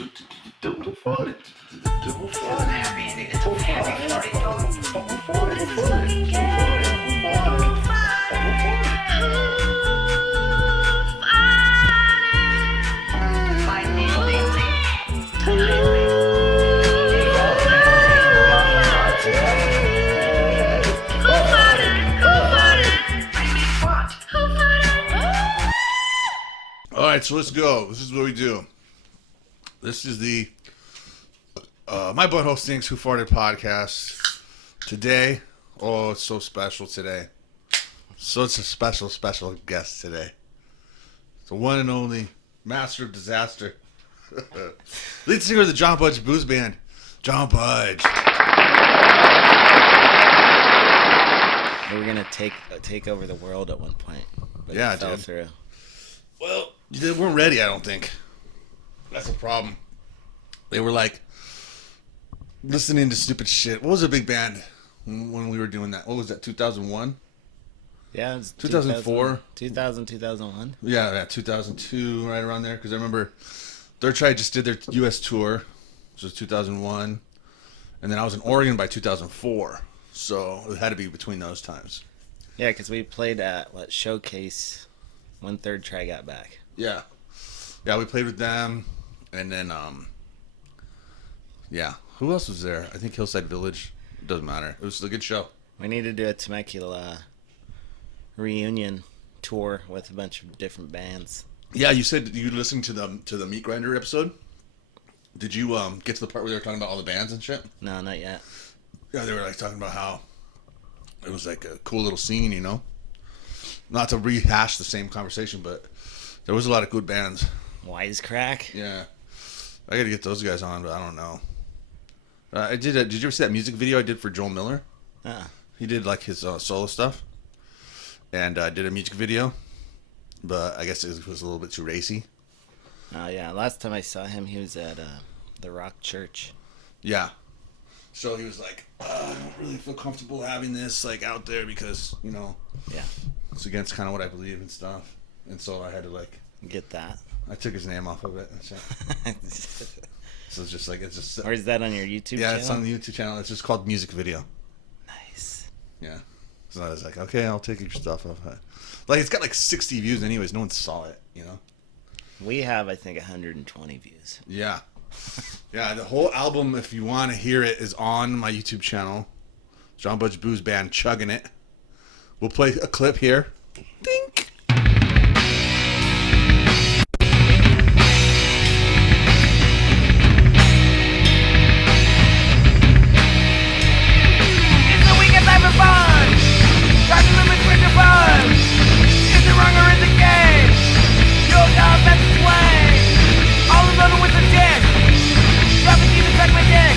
All right, so let's go. This is what we do. This is the My Butthole Stinks Who Farted podcast. Today, oh, it's so special today. So it's a special guest today. The one and only master of disaster. Lead singer of the John Budge Blues Band, John Budge. We were gonna take over the world at one point, but yeah, it fell dude. through. Well, they weren't ready, I don't think. That's a problem. They were like listening to stupid shit. What was a big band when we were doing that? What was that, 2001? Yeah, it was 2004? 2001. Yeah, 2002, right around there. Because I remember Third Try just did their U.S. tour, which was 2001. And then I was in Oregon by 2004. So it had to be between those times. Yeah, because we played at Showcase when Third Try got back. Yeah. Yeah, we played with them. And then, yeah. Who else was there? I think Hillside Village. It doesn't matter. It was a good show. We need to do a Temecula reunion tour with a bunch of different bands. Yeah, you said you listened to the Meat Grinder episode. Did you get to the part where they were talking about all the bands and shit? No, not yet. Yeah, they were like talking about how it was like a cool little scene, you know? Not to rehash the same conversation, but there was a lot of good bands. Wisecrack? Yeah. I gotta get those guys on, but I don't know. Did you ever see that music video I did for Joel Miller? He did like his solo stuff. And did a music video. But I guess it was a little bit too racy. Oh, yeah. Last time I saw him, he was at the Rock Church. Yeah. So he was like, I don't really feel comfortable having this like out there because, you know, yeah, it's against kind of what I believe and stuff. And so I had to like get that. I took his name off of it. And shit. So it's just like it's just. Or is that on your YouTube channel? Yeah, it's on the YouTube channel. It's just called Music Video. Nice. Yeah. So I was like, okay, I'll take your stuff off. Like it's got like 60 views, anyways. No one saw it, you know. We have, I think, 120 views. Yeah. Yeah, the whole album, if you want to hear it, is on my YouTube channel. John Budge Blues Band, chugging it. We'll play a clip here. Dink. It's the weekend life of fun. Try to limit with the buzz. Is it wrong or is it gay? Your job that's its way. All alone with the dick. Dropping you to suck my dick.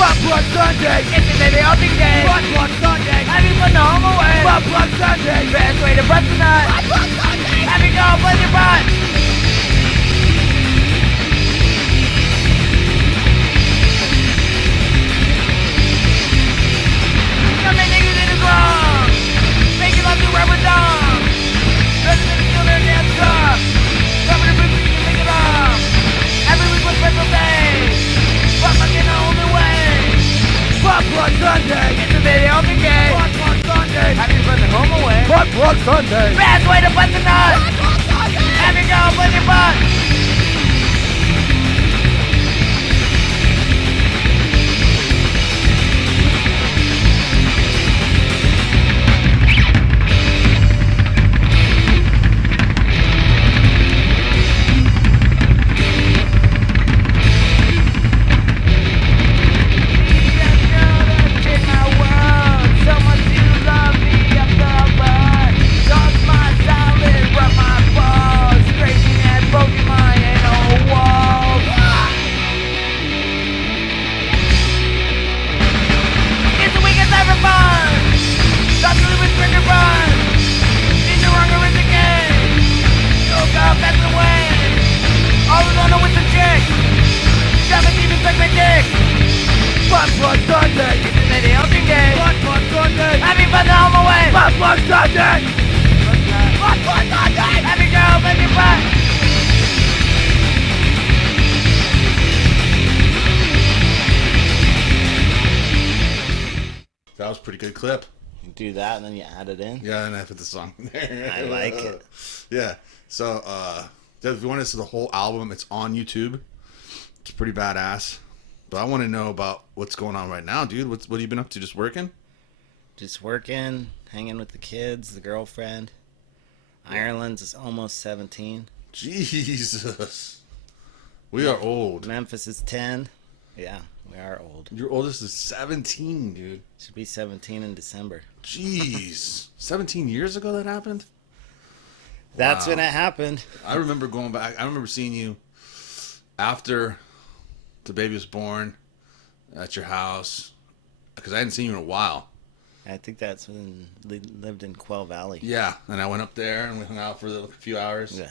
Butt plug Sunday. It's a baby all day. Butt plug Sunday. Have you put the home away? Butt plug Sunday. Best way to bust a nut. Butt plug Sunday. Have you go play your butt? Some niggas in his wrong. Making love to rubber dong. Residents kill their damn stuff. Cover the boots, you can pick it up. Every week was special day. Fuck fucking the only way. Butt plug Sunday. It's a video of the gay. Butt plug Sunday. Have you put the home away? Butt plug Sunday. Best way to bust a nut. Butt plug Sunday. Have you go play your butt? Pokemon pretty good clip. You do that and then you add it in. Yeah, and I put the song in there. I like it. Yeah. So, if you want to see the whole album, it's on YouTube. It's pretty badass. But I want to know about what's going on right now, dude. What have you been up to? Just working? Just working, hanging with the kids, the girlfriend. Ireland's is almost 17. Jesus. We are old. Memphis is 10. Yeah, we are old. Your oldest is 17, dude. Should be 17 in December. Jeez. 17 years ago that happened? That's Wow. when it happened. I remember going back. I remember seeing you after the baby was born at your house. Because I hadn't seen you in a while. I think that's when they lived in Quell Valley. Yeah. And I went up there and we hung out for a few hours. Yeah.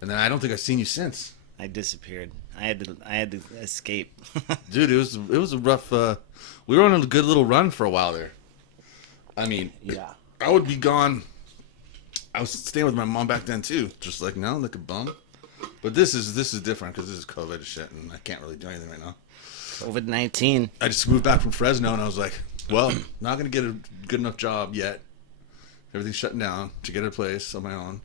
And then I don't think I've seen you since. I disappeared. I had to escape. Dude, it was a rough. We were on a good little run for a while there. I mean, Yeah. I would be gone. I was staying with my mom back then too, just like now, like a bum. But this is different because this is COVID shit, and I can't really do anything right now. COVID-19. I just moved back from Fresno, and I was like, well, not gonna get a good enough job yet. Everything's shutting down to get a place on my own.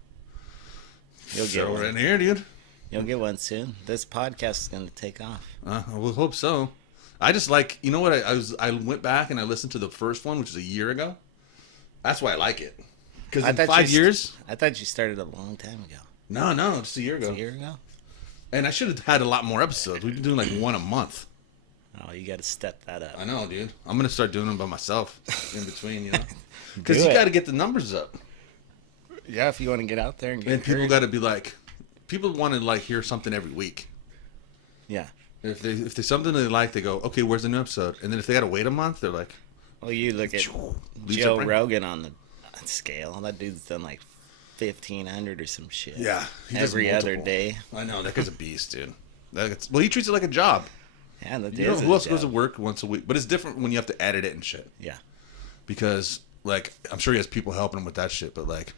You'll get So we're one. in here, dude. You'll get one soon. This podcast is going to take off. We'll hope so. I just like, you know what? I went back and I listened to the first one, which is a year ago. That's why I like it. Because in 5 years. I thought you started a long time ago. No, just a year ago. A year ago? And I should have had a lot more episodes. We've been doing like one a month. Oh, you got to step that up. I know, dude. I'm gonna start doing them by myself in between, you know. Because Do you it. got to get the numbers up, Yeah, if you want to get out there and get and people heard. got to be like, people want to like hear something every week. Yeah. If there's something they like, they go, okay, where's the new episode? And then if they got to wait a month, they're like, Well, you look at Leaves Joe it right- Rogan on the scale. That dude's done like 1,500 or some shit. yeah, he does Every other multiple. day. I know that guy's a beast, dude. Well, he treats it like a job. Yeah, that You know is who a else goes to job. work once a week? But it's different when you have to edit it and shit. Yeah. Because like I'm sure he has people helping him with that shit, but like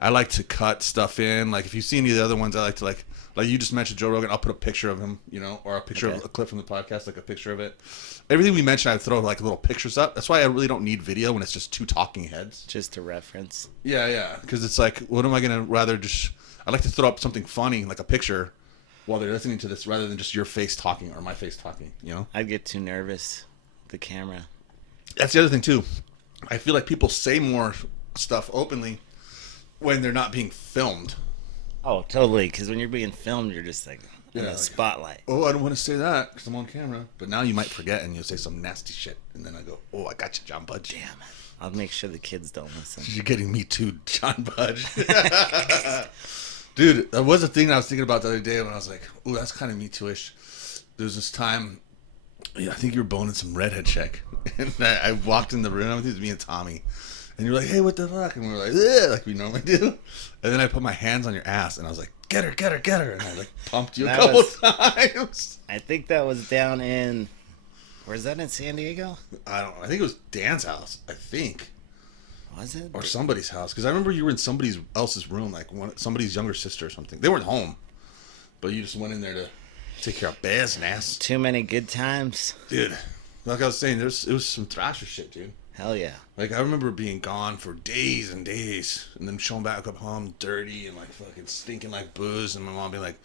I like to cut stuff in. Like if you see any of the other ones, I like to like you just mentioned Joe Rogan. I'll put a picture of him, you know, or a picture of Okay. a clip from the podcast, like a picture of it. Everything we mention, I throw like little pictures up. That's why I really don't need video when it's just two talking heads. Just to reference. Yeah, because it's like, what am I gonna rather just? I like to throw up something funny, like a picture, while they're listening to this, rather than just your face talking or my face talking. You know. I'd get too nervous. The camera. That's the other thing too. I feel like people say more stuff openly when they're not being filmed. Oh, totally. Because when you're being filmed, you're just like in Yeah, the like- spotlight. Oh, I don't want to say that because I'm on camera. But now you might forget and you'll say some nasty shit, and then I go, "Oh, I got you, John Budge." Damn it. I'll make sure the kids don't listen. You're getting me too, John Budge. Dude, that was a thing I was thinking about the other day when I was like, "Oh, that's kind of me too-ish." There was this time, I think you were boning some redhead chick, and I walked in the room. I think it was me and Tommy, and you're like, "Hey, what the fuck?" And we were like, "Yeah," like we normally do. And then I put my hands on your ass, and I was like, "Get her, get her, get her!" And I like pumped you a That couple was- times. I think that was down in. Where's that in San Diego? I don't know. I think it was Dan's house. I think. Was it? Or somebody's house, because I remember you were in somebody else's room, like somebody's younger sister or something. They weren't home, but you just went in there to take care of business, Too many good times. dude. Like I was saying, it was some thrasher shit, dude. Hell yeah. Like I remember being gone for days and days, and then showing back up home dirty and like fucking stinking like booze, and my mom being like,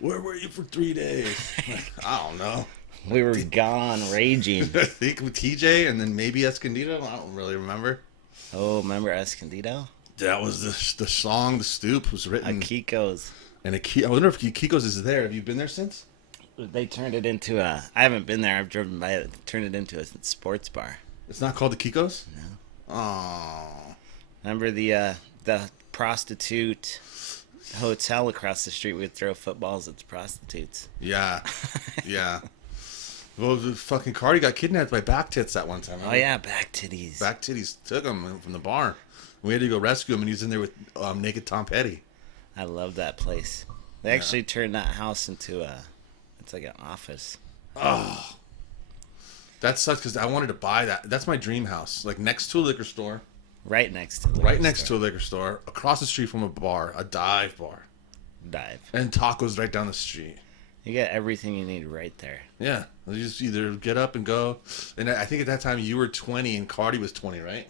"Where were you for 3 days?" Like, I don't know. We were gone raging. I think with TJ and then maybe Escondido. I don't really remember. Oh, remember Escondido? That was the song. The Stoop was written. Kiko's. And I wonder if Kiko's is there. Have you been there since? They turned it into a. I haven't been there. I've driven by it. They turned it into a sports bar. It's not called the Kiko's? No. Oh. Remember the prostitute hotel across the street? We'd throw footballs at the prostitutes. Yeah. Yeah. Well, the fucking Cardi got kidnapped by back tits that one time. Oh yeah, back titties. Back titties took him from the bar. We had to go rescue him, and he was in there with naked Tom Petty. I love that place. They actually turned that house into a. It's like an office. Oh. That sucks because I wanted to buy that. That's my dream house. Like next to a liquor store. Right next to. Right next to a liquor store. Across the street from a bar. A dive bar. Dive. And tacos right down the street. You get everything you need right there. Yeah, you just either get up and go. And I think at that time you were 20 and Cardi was 20, right?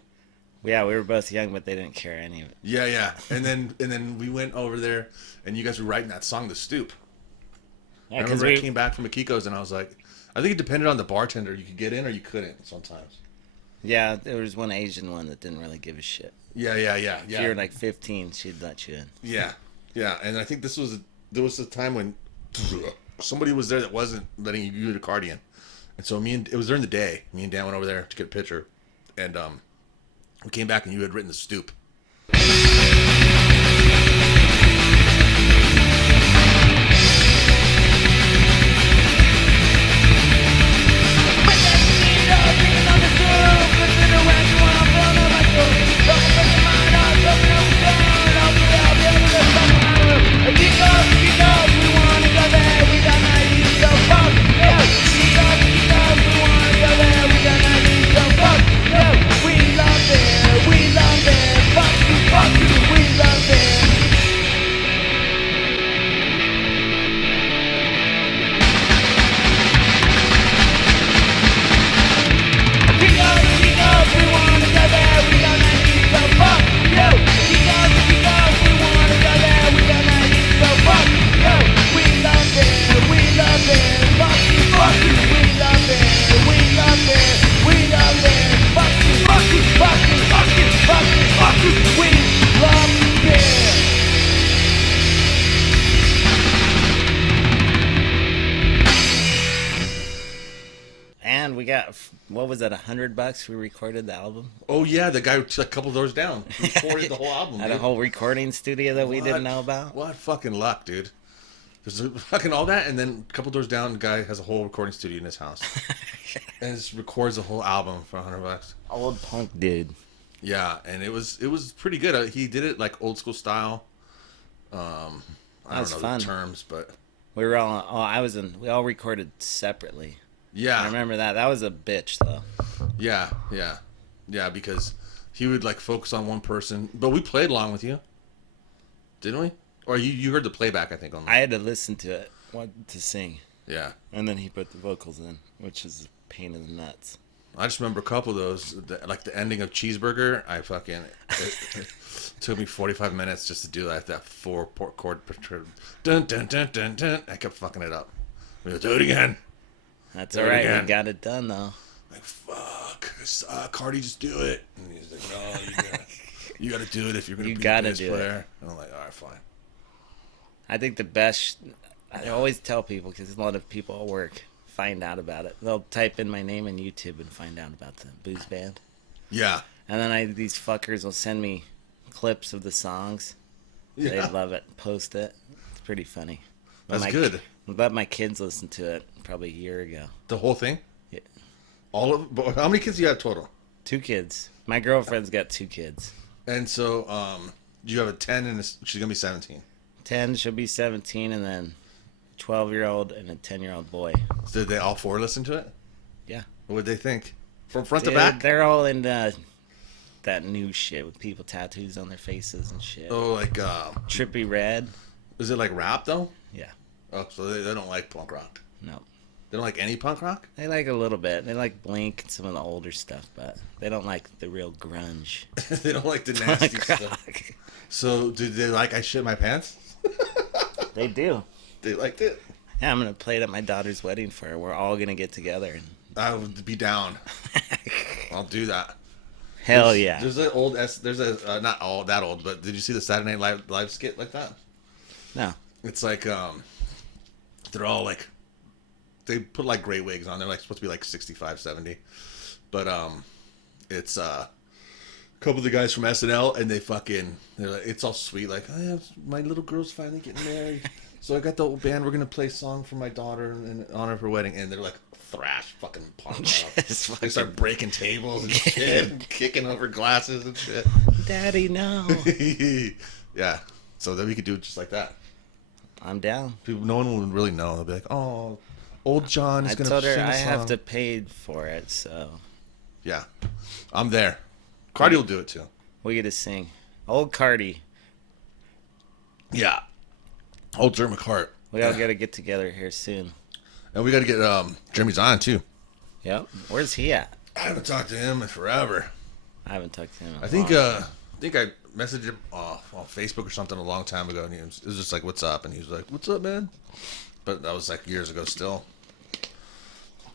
Yeah, we were both young, but they didn't care any of it. Yeah. And then we went over there, and you guys were writing that song, "The Stoop." Yeah, I remember I came back from Akiko's, and I was like, I think it depended on the bartender. You could get in or you couldn't sometimes. Yeah, there was one Asian one that didn't really give a shit. Yeah. If you were like 15, she'd let you in. Yeah. And I think there was a time when somebody was there that wasn't letting you get a Cardi in. And so it was during the day. Me and Dan went over there to get a picture, and we came back and you had written "The Stoop." And we got, what was that, $100 we recorded the album? Oh yeah, the guy a couple doors down recorded the whole album. At a whole recording studio that we didn't know about? What fucking luck, dude. There's fucking all that, and then a couple doors down, the guy has a whole recording studio in his house. And just records a whole album for $100. Old punk dude. Yeah, and it was pretty good. He did it like old school style. I don't know fun. the terms, but We were all, we all recorded separately. yeah, I remember that. That was a bitch, though. yeah, because he would like focus on one person. But we played along with you, didn't we? Or you heard the playback, I think. On I had to listen to it, to sing. Yeah. And then he put the vocals in, which is a pain in the nuts. I just remember a couple of those, like the ending of Cheeseburger. It took me 45 minutes just to do that 4-chord. Dun dun dun dun dun. I kept fucking it up. We'll do it again. That's Do all it right. again. We got it done, though. Like fuck, Cardi, just do it. And he's like, no, you gotta do it if you're gonna be a bass player. And I'm like, all right, fine. I think the best, I always tell people, because a lot of people at work find out about it. They'll type in my name in YouTube and find out about the Booze Band. Yeah. And then these fuckers will send me clips of the songs. Yeah. They love it. Post it. It's pretty funny. That's good. But my kids listened to it probably a year ago. The whole thing? Yeah. How many kids do you have total? 2 kids. My girlfriend's got 2 kids. And so, you have a 10 and she's gonna be 17. 10, she'll be 17, and then 12-year-old and a 10-year-old boy. So did they all 4 listen to it? Yeah. What would they think? From front Dude, to back? they're all into that new shit with people tattoos on their faces and shit. Oh, like, Trippy Red. is it like rap though? Yeah. Oh, so they don't like punk rock. No. They don't like any punk rock? They like a little bit. They like Blink and some of the older stuff, but they don't like the real grunge. They don't like the nasty Punk stuff. rock. So did they like I Shit My Pants? They do. They liked it? Yeah, I'm gonna play it at my daughter's wedding for her. We're all gonna get together and I would be down. I'll do that. hell yeah. There's an old there's a not all that old, but did you see the Saturday Night Live skit like that? No. It's like they're all like they put like gray wigs on. They're like supposed to be like 65, 70. But it's a couple of the guys from SNL and they're like, it's all sweet like, oh, yeah, my little girl's finally getting married. So I got the old band, we're gonna play a song for my daughter in honor of her wedding, and they're like thrash fucking punk rock. They start breaking tables and shit, and kicking over glasses and shit. Daddy, no. Yeah. So then we could do it just like that. I'm down. People, no one would really know. They'll be like, "Oh, old John is I gonna." told her sing a I have song." to pay for it, so Yeah, I'm there. Cardi will do it too. we get to sing. Old Cardi. Yeah, old Jerk McCart. We all got to get together here soon. And we got to get Jeremy's on too. Yep. Where's he at? I haven't talked to him in forever. I haven't talked to him. I think I messaged him on Facebook or something a long time ago, and it was just like, "What's up?" And he was like, "What's up, man?" But that was like years ago still.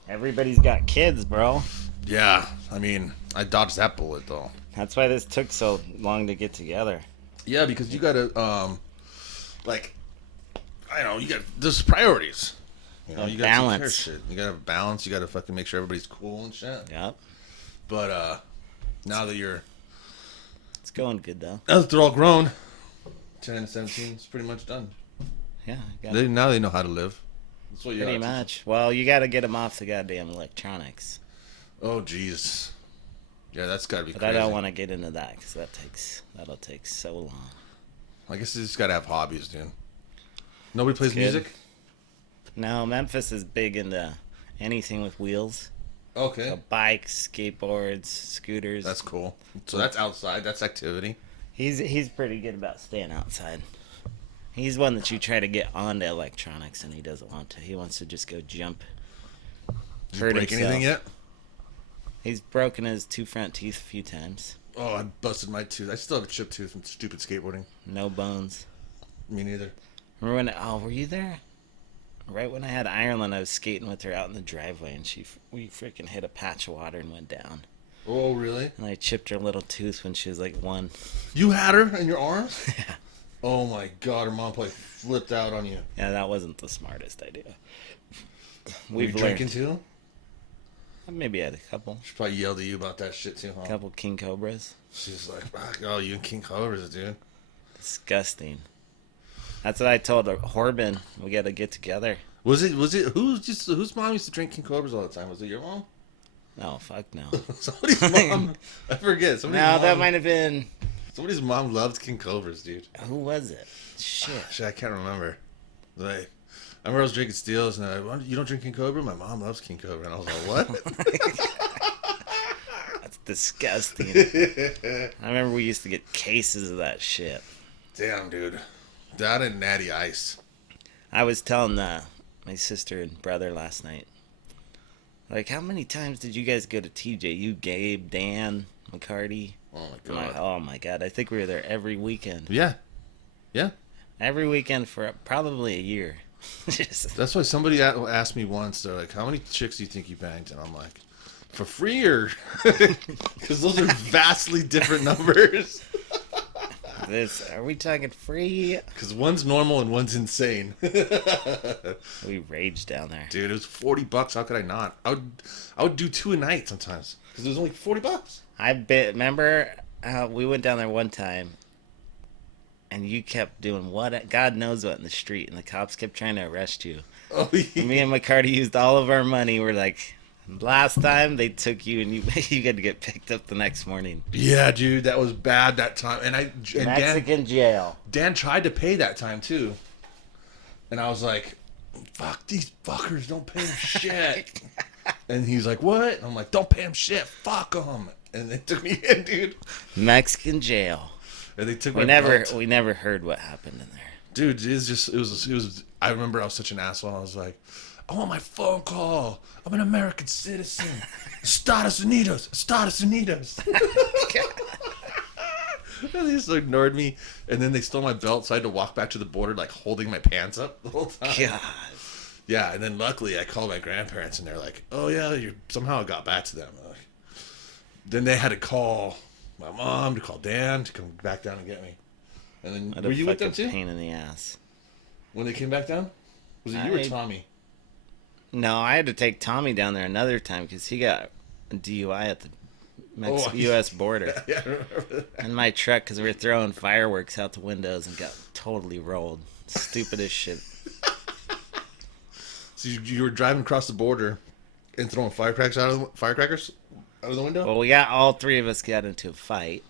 Everybody's got kids, bro. Yeah, I mean, I dodged that bullet though. That's why this took so long to get together. Yeah, because you gotta like, I don't know, there's priorities. You know, you gotta take care of balance. shit. You gotta have balance. You gotta fucking make sure everybody's cool and shit. Yep. But now that It's going good though. now that they're all grown, 10 and 17, it's pretty much done. Yeah. Now they know how to live. That's what you Pretty gotta much. Well, you got to get them off the goddamn electronics. Oh, jeez. Yeah, that's gotta be But crazy. I don't want to get into that because that'll take so long. I guess you just gotta have hobbies, dude. Nobody plays Good. music? No, Memphis is big into anything with wheels. Okay. So bikes, skateboards, scooters. That's cool. So that's outside. That's activity. He's pretty good about staying outside. He's one that you try to get onto electronics and he doesn't want to. He wants to just go jump. Did you break anything yet? He's broken his 2 front teeth a few times. Oh, I busted my tooth. I still have a chipped tooth from stupid skateboarding. No bones. Me neither. Remember when? Were you there? Right when I had Ireland, I was skating with her out in the driveway, and we freaking hit a patch of water and went down. Oh, really? And I chipped her little tooth when she was like 1. You had her in your arms? Yeah. Oh my god, her mom probably flipped out on you. Yeah, that wasn't the smartest idea. Were you drinking too? Maybe I had a couple. She probably yelled at you about that shit too, huh? Couple King Cobras. She's like, oh, you and King Cobras, dude. Disgusting. That's what I told her. Horban, we got to get together. Was it whose mom used to drink King Cobras all the time? Was it your mom? No, fuck no. Somebody's mom. I forget. Somebody's No, mom, that might have been. Somebody's mom loved King Cobras, dude. Who was it? Shit. Shit, I can't remember. Like, I remember I was drinking Steels, and they're like, you don't drink King Cobra? My mom loves King Cobra. And I was like, what? That's disgusting. I remember we used to get cases of that shit. Damn, dude. That and Natty Ice. I was telling my sister and brother last night. Like, how many times did you guys go to TJ? You, Gabe, Dan, McCarty? Oh, my I'm God. like, oh, my God. I think we were there every weekend. Yeah. Yeah. Every weekend for probably a year. Just, That's why somebody asked me once, they're like, how many chicks do you think you banged? And I'm like, for free or? Because those are vastly different numbers. are we talking free? Because one's normal and one's insane. We raged down there. Dude, it was $40. How could I not? I would do 2 a night sometimes. Because it was only $40. Remember how we went down there one time and you kept doing what? God knows what in the street, and the cops kept trying to arrest you. Oh, yeah. Me and McCarty used all of our money. We're like, last time they took you and you had to get picked up the next morning. Yeah, dude, that was bad that time. And Mexican jail. Dan tried to pay that time too. And I was like, fuck, these fuckers don't pay him shit. And he's like, what? And I'm like, don't pay him shit. Fuck them. And they took me in, dude. Mexican jail. And they took We my belt. never heard what happened in there. Dude, it was. I remember I was such an asshole. I was like, I want my phone call. I'm an American citizen. Estados Unidos. Estados Unidos. And they just ignored me. And then they stole my belt, so I had to walk back to the border, like, holding my pants up the whole time. God. Yeah, and then luckily I called my grandparents, and they're like, oh, yeah, somehow it got back to them. Like, then they had to call my mom, to call Dan, to come back down and get me. And then, What were a you with them fucking too? pain in the ass. When they came back down? Was it you or Tommy? No, I had to take Tommy down there another time because he got a DUI at the U.S. border. Yeah, I remember that. In my truck because we were throwing fireworks out the windows and got totally rolled. Stupid as shit. So you were driving across the border and throwing firecrackers out of the window? Well, all 3 of us got into a fight.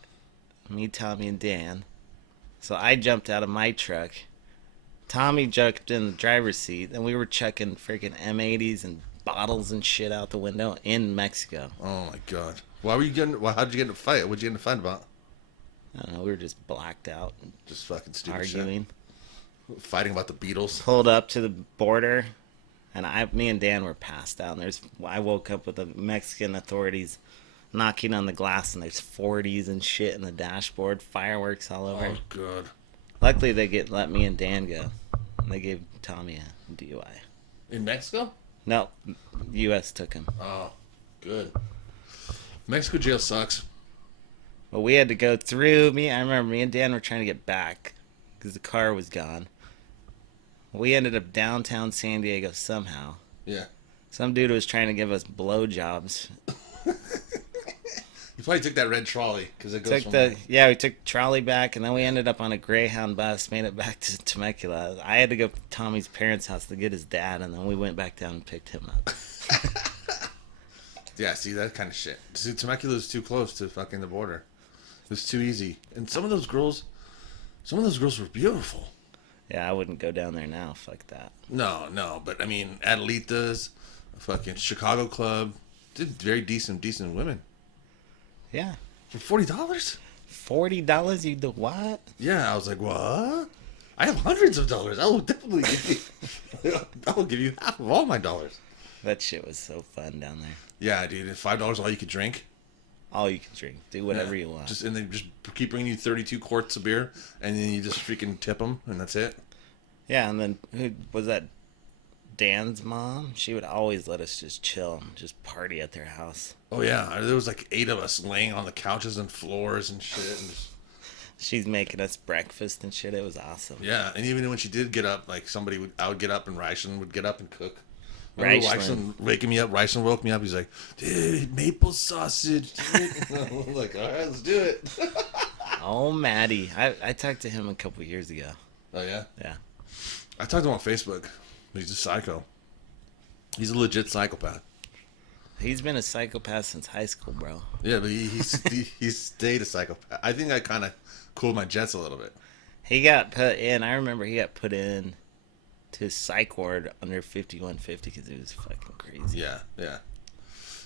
Me, Tommy, and Dan. So I jumped out of my truck. Tommy jumped in the driver's seat, and we were chucking freaking M80s and bottles and shit out the window in Mexico. Oh my god! How'd you get in a fight? What'd you get in a fight about? I don't know. We were just blacked out and Just fucking stupid shit. arguing. Fighting about the Beatles. Pulled up to the border, and me and Dan were passed out. And I woke up with the Mexican authorities knocking on the glass, and there's 40s and shit in the dashboard, fireworks all over. Oh, good. Luckily, they let me and Dan go. They gave Tommy a DUI. In Mexico? No, U.S. took him. Oh, good. Mexico jail sucks. But we had to go through. I remember me and Dan were trying to get back because the car was gone. We ended up downtown San Diego somehow. Yeah. Some dude was trying to give us blowjobs. You probably took that red trolley because it goes from we took trolley back, and then we ended up on a Greyhound bus, made it back to Temecula. I had to go to Tommy's parents' house to get his dad, and then we went back down and picked him up. Yeah, see, that kind of shit. See, Temecula is too close to fucking the border. It's too easy. And some of those girls were beautiful. Yeah, I wouldn't go down there now. Fuck that. No, but I mean, Adelita's, a fucking Chicago club, did very decent women. Yeah. For $40? $40? You do what? Yeah, I was like, what? I have hundreds of dollars. I will definitely give you, I will give you half of all my dollars. That shit was so fun down there. Yeah, dude. $5 all you could drink. All you can drink. Do whatever you want. And they just keep bringing you 32 quarts of beer, and then you just freaking tip them, and that's it. Yeah, and then who was that? Dan's mom? She would always let us just chill and just party at their house. Oh yeah, there was like 8 of us laying on the couches and floors and shit. And just... She's making us breakfast and shit. It was awesome. Yeah, and even when she did get up, like I would get up, and Ryson would get up and cook. Ryson waking me up. Ryson woke me up. He's like, dude, maple sausage. I'm like, all right, let's do it. Oh, Maddie. I talked to him a couple years ago. Oh, yeah? Yeah. I talked to him on Facebook. He's a psycho. He's a legit psychopath. He's been a psychopath since high school, bro. Yeah, but he stayed a psychopath. I think I kind of cooled my jets a little bit. He got put in. I remember he got put in to psych ward under 5150 because it was fucking crazy. Yeah.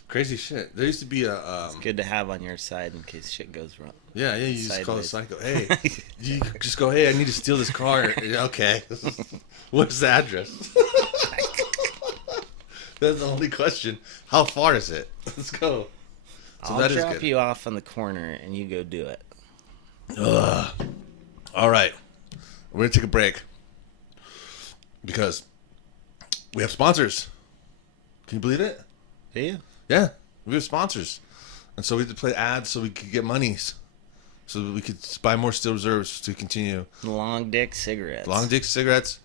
Crazy shit. There used to be a... It's good to have on your side in case shit goes wrong. Yeah, you just call a psycho. Hey, you just go, hey, I need to steal this car. Okay. What's the address? That's the only question. How far is it? Let's go. So I'll drop you off on the corner and you go do it. Ugh. All right. We're going to take a break. Because we have sponsors. Can you believe it? Do you? Yeah, we have sponsors. And so we had to play ads so we could get monies. So that we could buy more Steel Reserves to continue. Long Dick Cigarettes. Long Dick Cigarettes.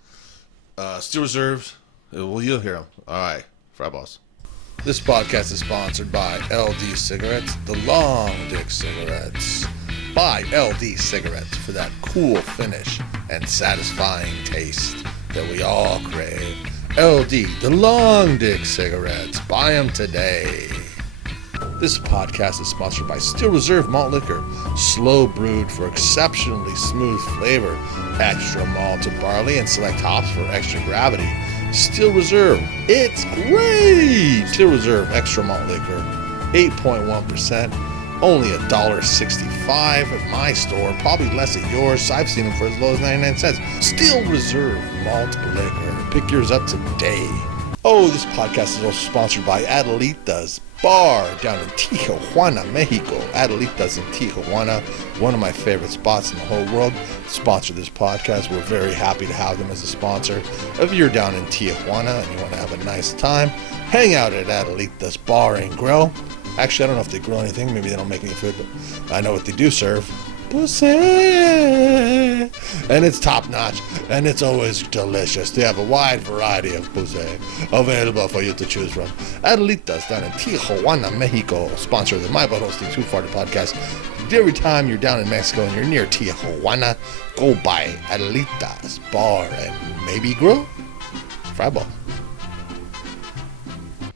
Steel Reserves. Well, you'll hear them. All right. Fry Boss. This podcast is sponsored by LD Cigarettes, the Long Dick Cigarettes. Buy LD Cigarettes for that cool finish and satisfying taste that we all crave. LD, the Long Dick Cigarettes. Buy them today. This podcast is sponsored by Steel Reserve Malt Liquor, slow brewed for exceptionally smooth flavor, extra malted barley and select hops for extra gravity. Steel Reserve, it's great! Steel Reserve Extra Malt Liquor, 8.1%, only $1.65 at my store, probably less at yours. I've seen them for as low as 99 cents. Steel Reserve Malt Liquor. Pick yours up today. Oh, this podcast is also sponsored by Adelita's Bar down in Tijuana, Mexico. Adelita's in Tijuana, one of my favorite spots in the whole world. Sponsor this podcast. We're very happy to have them as a sponsor. If you're down in Tijuana and you want to have a nice time, hang out at Adelita's Bar and Grill. Actually, I don't know if they grill anything. Maybe they don't make any food, but I know what they do serve. Pussy. And it's top notch, and it's always delicious. They have a wide variety of pussy available for you to choose from. Adelita's down in Tijuana, Mexico, sponsor of the My Butthole Stinks Who Farted podcast. Every time you're down in Mexico and you're near Tijuana, go by Adelita's Bar and maybe grill. Fry ball.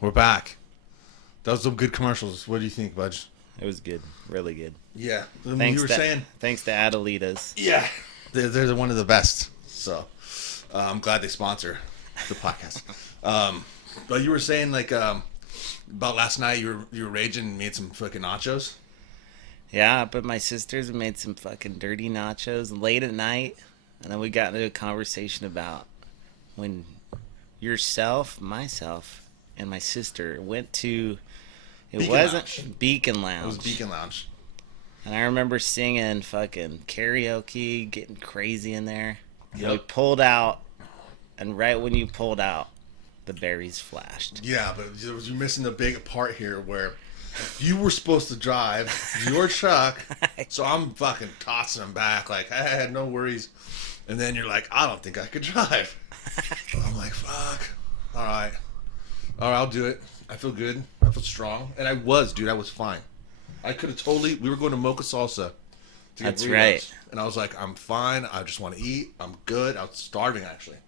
We're back. That was some good commercials. What do you think, Budge? It was good. Really good. Yeah. Thanks you were saying. Thanks to Adelita's. Yeah. They're one of the best. So I'm glad they sponsor the podcast. But you were saying like about last night you were raging and made some fucking nachos. Yeah, but my sisters made some fucking dirty nachos late at night. And then we got into a conversation about when yourself, myself, and my sister went to... It Beacon wasn't Lounge. Beacon Lounge. It was Beacon Lounge. And I remember singing fucking karaoke, getting crazy in there. Yep. We pulled out, and right when you pulled out, the berries flashed. Yeah, but you're missing the big part here where you were supposed to drive your truck, so I'm fucking tossing them back like I had no worries. And then you're like, I don't think I could drive. I'm like, fuck. All right, I'll do it. I feel good. I feel strong. And I was, dude. I was fine. I could have totally... We were going to Mocha Salsa. To get That's burritos. right. And I was like, I'm fine. I just want to eat. I'm good. I was starving, actually.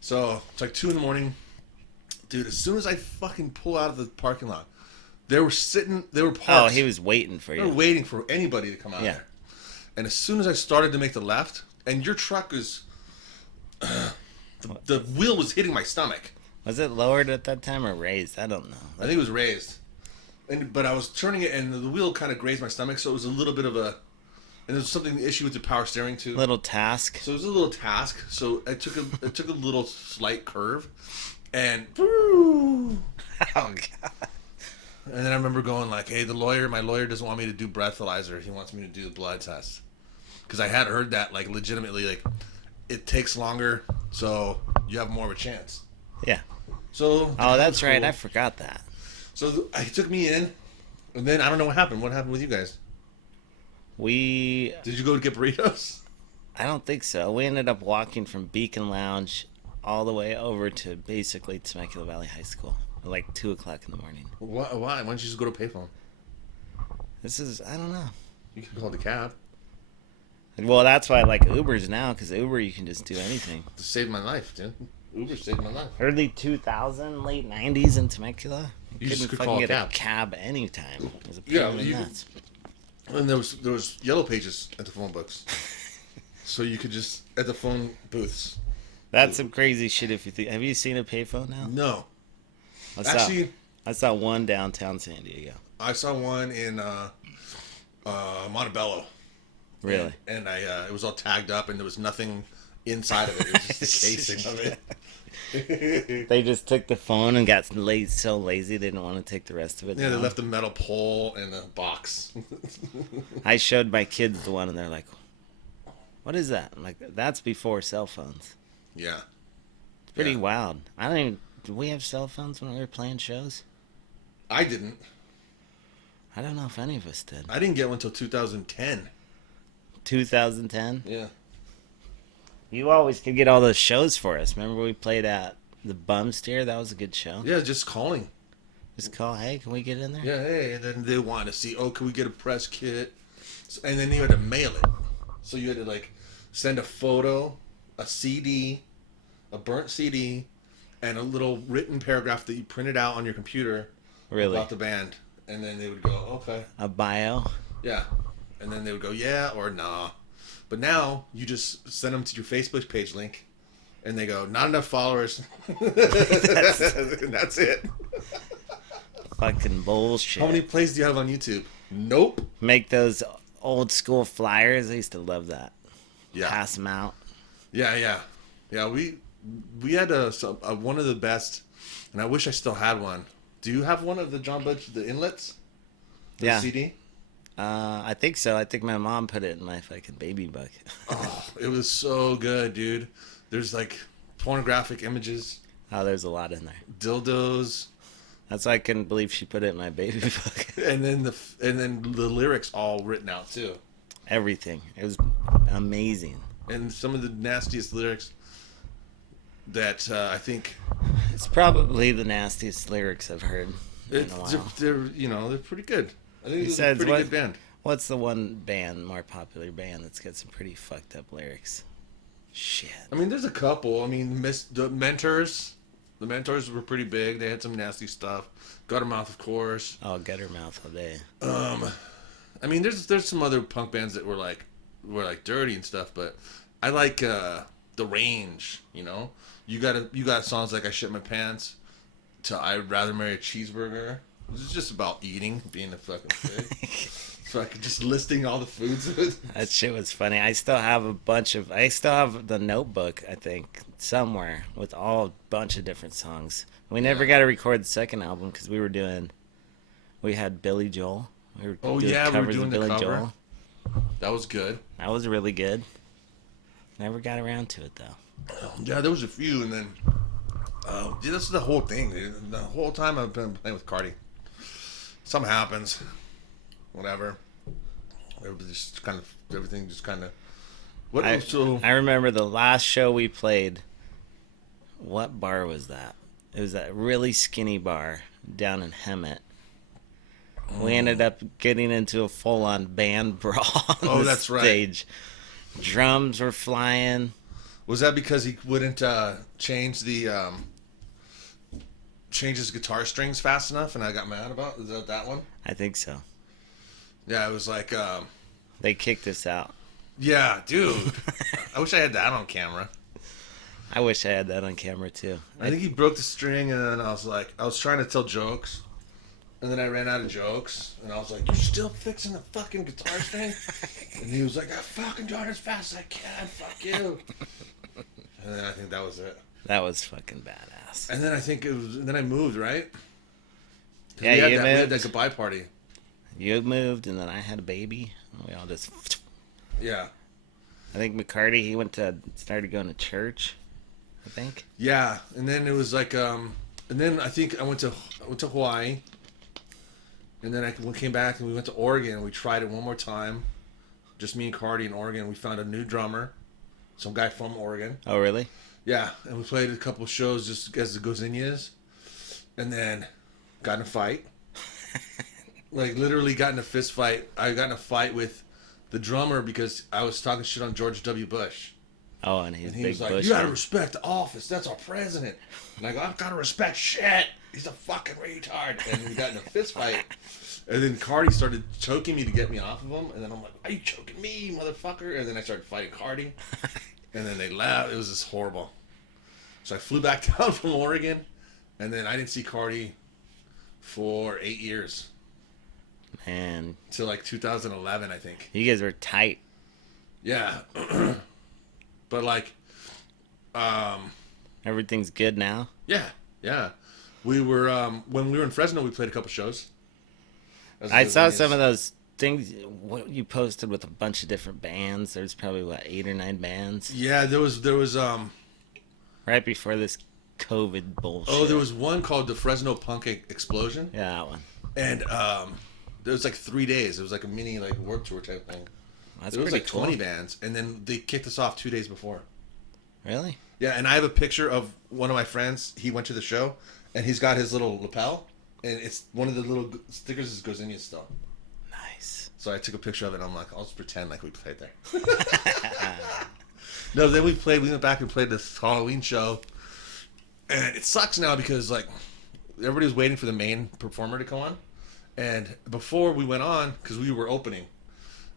So, it's like 2 in the morning. Dude, as soon as I fucking pull out of the parking lot, they were parked. Oh, he was waiting for They were you. waiting for anybody to come out there. And as soon as I started to make the left, and your truck is... the wheel was hitting my stomach. Was it lowered at that time or raised? I don't know. I think it was raised. But I was turning it, and the wheel kind of grazed my stomach, so it was a little bit of a... And there was something issue with the power steering, too. Little task. So it was a little task. So it took a little slight curve, and... Oh, God. And then I remember going like, hey, my lawyer doesn't want me to do breathalyzer. He wants me to do the blood test. Because I had heard that, like, legitimately, like, it takes longer, so you have more of a chance. Yeah. So... Oh, that's cool. right. I forgot that. So he took me in, and then I don't know what happened. What happened with you guys? Did you go to get burritos? I don't think so. We ended up walking from Beacon Lounge all the way over to basically Temecula Valley High School at like 2 o'clock in the morning. Why? Why don't you just go to a payphone? I don't know. You can call the cab. Well, that's why I like Ubers now, because Uber, you can just do anything. To save my life, dude. Uber saved my life. Early 2000, late 90s in Temecula. You just couldn't could fucking call a get cab. a cab anytime. It was a pain Yeah, in the you- nuts. And there was yellow pages at the phone books, so you could just at the phone booths. That's some crazy shit. If you think, have you seen a payphone now? No, Actually, I saw one downtown San Diego. I saw one in Montebello. Really? And it was all tagged up, and there was nothing inside of it. It was just the casing of it. They just took the phone and got so lazy they didn't want to take the rest of it. Yeah, they down. left the metal pole in the box. I showed my kids the one, and they're like, "What is that?" I'm like, "That's before cell phones." Yeah. It's pretty Yeah. wild. I don't even. Did we have cell phones when we were playing shows? I didn't. I don't know if any of us did. I didn't get one until 2010. 2010. Yeah. You always could get all those shows for us. Remember we played at the Bum Steer? That was a good show. Yeah, just calling. Just call, hey, can we get in there? Yeah, hey, and then they wanted to see, oh, can we get a press kit? So, and then you had to mail it. So you had to, like, send a photo, a CD, a burnt CD, and a little written paragraph that you printed out on your computer Really? about the band. And then they would go, okay. A bio? Yeah. And then they would go, yeah or nah. But now you just send them to your Facebook page link, and they go, not enough followers. And that's it. Fucking bullshit. How many plays do you have on YouTube? Nope. Make those old school flyers. I used to love that. Yeah. Pass them out. Yeah. We had one of the best, and I wish I still had one. Do you have one of the John Budge, the inlets? The Yeah. CD? I think so. I think my mom put it in my fucking baby book. Oh, it was so good, dude. There's like pornographic images, Oh, there's a lot in there. dildos, That's why I couldn't believe she put it in my baby book. and then the lyrics all written out too. Everything. It was amazing. And some of the nastiest lyrics that I think It's probably the nastiest lyrics I've heard in a while. they're pretty good. I think it's a Besides, pretty what- good band. What's the one more popular band that's got some pretty fucked up lyrics? Shit. I mean, there's a couple. I mean, the Mentors. The Mentors were pretty big. They had some nasty stuff. Guttermouth, of course. Oh, Guttermouth all day. I mean, there's some other punk bands that were like dirty and stuff, but I like the range. You know, you got songs like "I Shit My Pants" to "I'd Rather Marry a Cheeseburger." It's just about eating, being a fucking pig. Fucking just listing all the foods. That shit was funny. I still have the notebook, I think, somewhere with a bunch of different songs. We never got to record the second album because we had Billy Joel. We were doing covers of Billy Joel. That was good. That was really good. Never got around to it though. Yeah, there was a few, and then dude, this is the whole thing, dude. The whole time I've been playing with Cardi. Something happens. Whatever. Everything just kind of. I remember the last show we played. What bar was that? It was that really skinny bar down in Hemet. We ended up getting into a full-on band brawl on the stage. Right. Drums were flying. Was that because he wouldn't change his guitar strings fast enough, and I got mad about? Is that one? I think so. Yeah, it was like they kicked us out. Yeah, dude. I wish I had that on camera. I wish I had that on camera too. I think he broke the string, and then I was trying to tell jokes, and then I ran out of jokes, and I was like, "You're still fixing the fucking guitar string?" And he was like, "I'm fucking doing it as fast as I can. Fuck you." And then I think that was it. That was fucking badass. And then I think then I moved, right? Yeah, we had that goodbye party. You moved, and then I had a baby. We all just. Yeah. I think McCarty, he started going to church. I think. Yeah, and then it was like, and then I think I went to Hawaii, and then I came back and we went to Oregon and we tried it one more time, just me and Cardi in Oregon. We found a new drummer, some guy from Oregon. Oh, really? Yeah, and we played a couple of shows just as the Gozinhas, and then got in a fight. Like literally got in a fist fight. I got in a fight with the drummer because I was talking shit on George W. Bush. Oh, and he was like, "You gotta respect the office. That's our president." And I go, "I've gotta respect shit. He's a fucking retard." And we got in a fist fight. And then Cardi started choking me to get me off of him. And then I'm like, "Why are you choking me, motherfucker?" And then I started fighting Cardi. And then they laughed. It was just horrible. So I flew back down from Oregon. And then I didn't see Cardi for 8 years. Man. Till like 2011, I think. You guys were tight. Yeah. But like, everything's good now. Yeah. We were when we were in Fresno, we played a couple shows. I saw some of those things what you posted with a bunch of different bands. There's probably 8 or 9 bands. Yeah, there was right before this COVID bullshit. Oh, there was one called the Fresno Punk Explosion. Yeah, that one. And there was like 3 days. It was like a mini like work tour type thing. That's it was like cool. 20 bands, and then they kicked us off 2 days before. Really? Yeah, and I have a picture of one of my friends. He went to the show, and he's got his little lapel, and it's one of the little stickers is Gozinhas still. Nice. So I took a picture of it, and I'm like, I'll just pretend like we played there. No, then we went back and played this Halloween show, and it sucks now because like everybody was waiting for the main performer to come on, and before we went on, because we were opening,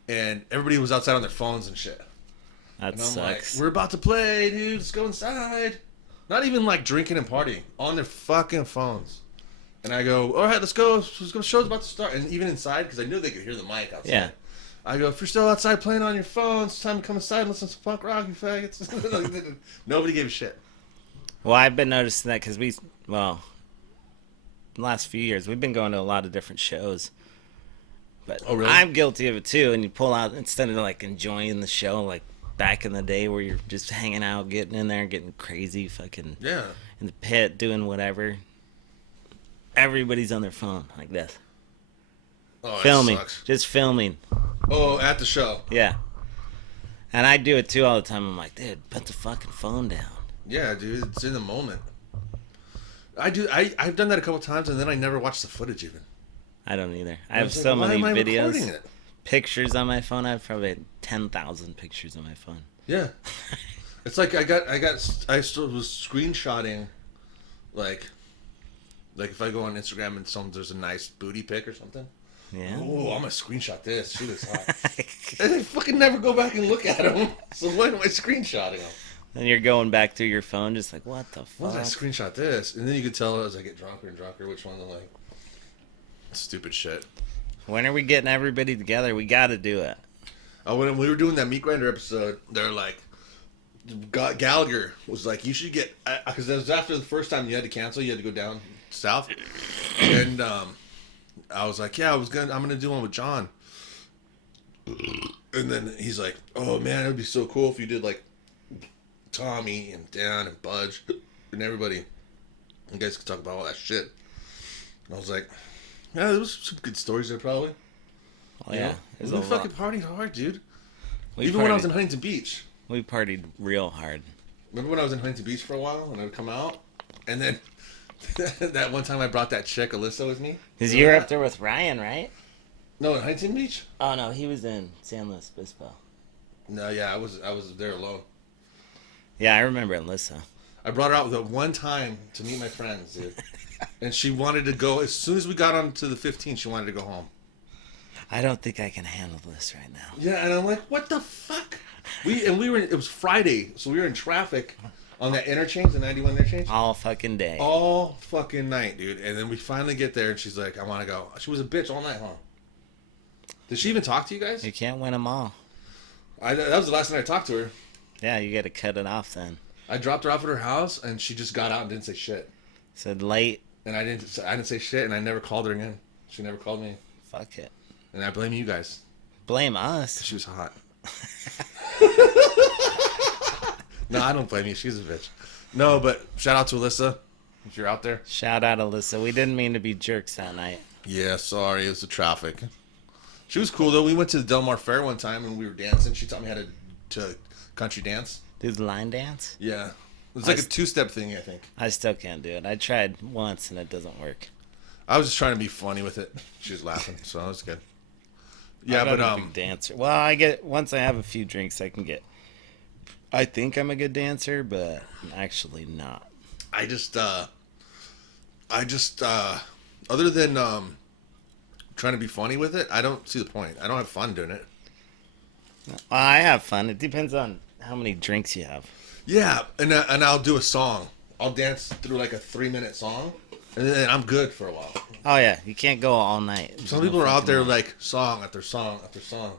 and everybody was outside on their phones and shit. That and I'm sucks. like, we're about to play, dude. Let's go inside. Not even like drinking and partying. On their fucking phones. And I go, all right, let's go. Show's about to start. And even inside, because I knew they could hear the mic outside. Yeah. I go, if you're still outside playing on your phone, it's time to come inside and listen to some punk rock, you faggots. Nobody gave a shit. Well, I've been noticing that because the last few years, we've been going to a lot of different shows. But oh, really? I'm guilty of it too. And you pull out, instead of like enjoying the show, like back in the day where you're just hanging out, getting in there, getting crazy, fucking in the pit, doing whatever. Everybody's on their phone like this. Oh, filming. Sucks. Just filming. Oh, at the show. Yeah. And I do it too all the time. I'm like, dude, put the fucking phone down. Yeah, dude, it's in the moment. I've done that a couple times, and then I never watch the footage even. I don't either. I have so many videos, pictures on my phone. I have probably 10,000 pictures on my phone. Yeah. It's like I still was screenshotting, like if I go on Instagram and there's a nice booty pic or something. Yeah. Oh, I'm gonna screenshot this. Shoot, it's hot. And I fucking never go back and look at them. So why am I screenshotting them? And you're going back through your phone, just like, what the fuck? Why did I screenshot this? And then you could tell as I get drunker and drunker which one I'm like. Stupid shit. When are we getting everybody together? We got to do it. When we were doing that Meat Grinder episode, they're like, Gallagher was like, you should get, because that was after the first time you had to cancel, you had to go down south, and I was like, yeah, I'm gonna do one with John, and then he's like, oh man, it would be so cool if you did like Tommy and Dan and Budge and everybody, you guys could talk about all that shit. And I was like, yeah, there was some good stories there probably. Oh yeah, we fucking partied hard, dude. We Even when I was in Huntington Beach. We partied real hard. Remember when I was in Huntington Beach for a while and I would come out? And then that one time I brought that chick, Alyssa, with me. Because you were up there with Ryan, right? No, in Huntington Beach? Oh, no, he was in San Luis Obispo. No, yeah, I was there alone. Yeah, I remember Alyssa. I brought her out the one time to meet my friends, dude. And she wanted to go, as soon as we got on to the 15th, she wanted to go home. I don't think I can handle this right now. Yeah, and I'm like, what the fuck? It was Friday, so we were in traffic on that interchange, the 91 interchange. All fucking day. All fucking night, dude. And then we finally get there, and she's like, I want to go. She was a bitch all night, huh? Did she even talk to you guys? You can't win them all. That was the last night I talked to her. Yeah, you got to cut it off then. I dropped her off at her house, and she just got out and didn't say shit. Said late. And I didn't say shit, and I never called her again. She never called me. Fuck it. And I blame you guys. Blame us. She was hot. No, I don't blame you. She's a bitch. No, but shout out to Alyssa, if you're out there. Shout out Alyssa. We didn't mean to be jerks that night. Yeah, sorry. It was the traffic. She was cool, though. We went to the Del Mar Fair one time, and we were dancing. She taught me how to country dance. Do the line dance? Yeah. It was like a two-step thing, I think. I still can't do it. I tried once, and it doesn't work. I was just trying to be funny with it. She was laughing, so that was good. Yeah, I'm but not a big dancer. Well, once I have a few drinks, I think I'm a good dancer, but I'm actually not. I just other than trying to be funny with it, I don't see the point. I don't have fun doing it. Well, I have fun. It depends on how many drinks you have. Yeah, and I'll do a song. I'll dance through like a 3-minute song, and then I'm good for a while. Oh yeah, you can't go all night. Some people are out there like song after song after song.